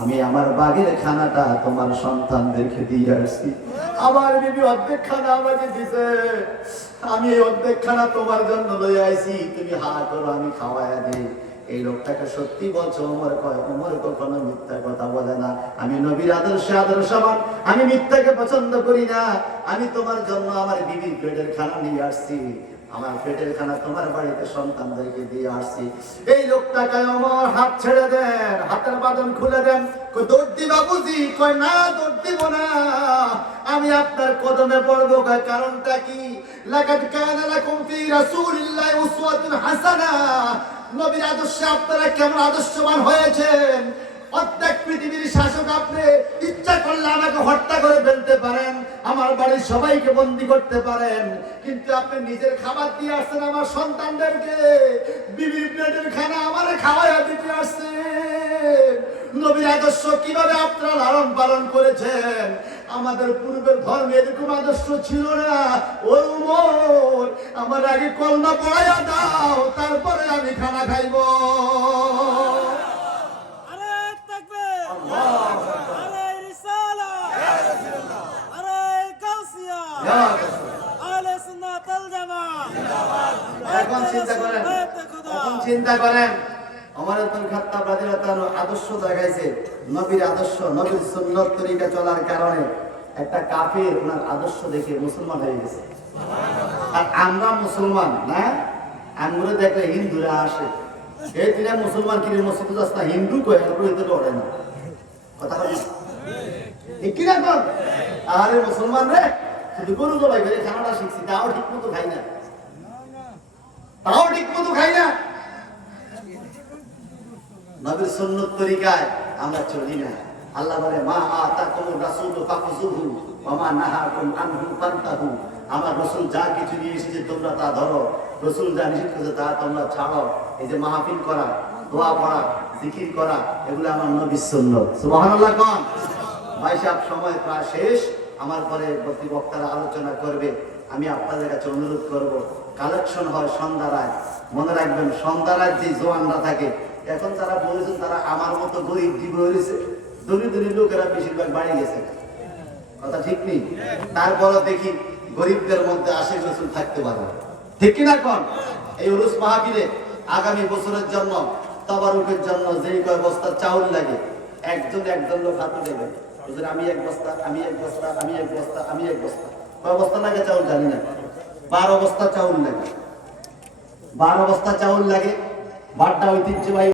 আমি আমার বাগের খানাটা তোমার সন্তানদেরকে দিয়ে আসছি। আমার বিবি অর্ধেক খানা আমাকে দিছে, আমি এই অর্ধেক খানা তোমার জন্য লই আইছি, তুমি হা করো, আমি খাওয়াইয়া দিই। এই লোকটাকে সত্যি বলছো? ওমর কয়, ওমর কখনো মিথ্যা কথা বলে না। আমি নবীর আদর্শবান, আমি মিথ্যাকে পছন্দ করি না। আমি তোমার জন্য আমার বিবির পেটের খানা নিয়ে আসছি, আমার পেটের খানা তোমার বাড়িতে সন্তানদেরকে দিয়ে আসছি। এই লোকটাকে ওমর হাত ছেড়ে দেন, হাতের বাঁধন খুলে দেন। কই দৌড় দিবা বুঝি? কয় না, দৌড় দিব না, আমি আপনার কদমে পড়বো। কারণটা কি? লাকাদ কানা লাকুম ফি রাসূলিল্লাহি উসওয়াতুন হাসানাহ, নবীর আদর্শে আপনারা কেমন আদর্শবান হয়েছেন। অর্ধেক পৃথিবীর শাসক আপনি, ইচ্ছা করলে আমাকে হত্যা করে ফেলতে পারেন, আমার বাড়ির সবাইকে বন্দী করতে পারেন, কিন্তু আপনি নিজের খাবার দিয়ে আসছেন আমার সন্তানদেরকে, বিবির প্লেটের খানা আমারে খাওয়াইয়া দিতে আসছেন। নবীর আদর্শ কিভাবে আপনারা লালন পালন করেছেন, আমাদের পূর্বের ধর্মে এরকম আদর্শ ছিল না। ওই উমর, আমার আগে কলমা পড়াইয়া দাও, তারপরে আমি খানা খাইব। এখন চিন্তা করেন ওমর ইবনে খাত্তাব রাদিয়াল্লাহু তাআলা আদর্শ দেখাইছে, নবীর আদর্শ, নবীর সুন্নাত তরিকা চলার কারণে একটা কাফির ওনার আদর্শ দেখে মুসলমান হয়ে গেছে। আর আমরা মুসলমান না, আমরা দেখলে হিন্দুরা আসে, এই দিনে মুসলমান কিনে মসজিদে আসতে হিন্দু কয়ে রইতে লড়ে না। কথা বলি ঠিক কি না? আরে মুসলমান রে, শুধু গরু জবাই করে খানাটা শিখছি, তাও ঠিক মতো খাই না, নবীর সুন্নাত তরিকায় আমরা চলি না। আল্লাহ বলে, মা আতাকুমুর রাসূলু ফাখুযুহু ওয়া মা নাহাকুম আনহু ফান্তাহু, আমার রাসূল যা কিছু নিয়ে এসেছে তোমরা তা ধরো, রাসূল যা নিষেধ করেছে তা তোমরা ছাড়ো। এই যে মাহফিল করা, দোয়া পড়া, জিকির করা, এগুলো আমার নবীর সুন্নাত। সুবহানাল্লাহ কোন ভাই সাহেব, সময় প্রায় শেষ, আমার পরে বক্তারা আলোচনা করবে। আমি আপনাদের কাছে অনুরোধ করব, কালেকশন হয় সন্ধ্যারায়, মনে রাখবেন সন্ধ্যারায় যে জোয়ানরা থাকে, এখন তারা বলেছেন তারা আমার মতো গরিব জীব হয়েছে, ধনী ধনী লোকেরা বেশিরভাগ বাড়ি গেছে, কথা ঠিক নেই। তারপরে দেখি গরিবদের মধ্যে আশিক রসুল থাকতে পারে, ঠিক কিনা কোন? এই উরুস মাহফিলে আগামী বছরের জন্য তাবারুকের জন্য যেই কয় বস্তা চাউল লাগে, একজন লোক হাতে দেবে, আমি এক বস্তা, আমি এক বস্তা, আমি এক বস্তা, আমি এক বস্তা। কয় বস্তা লাগে চাউল জানি না, 12 বস্তা চাউল লাগে, 12 বস্তা চাউল লাগে। বাড্ডা ঐতিহ্যবাহী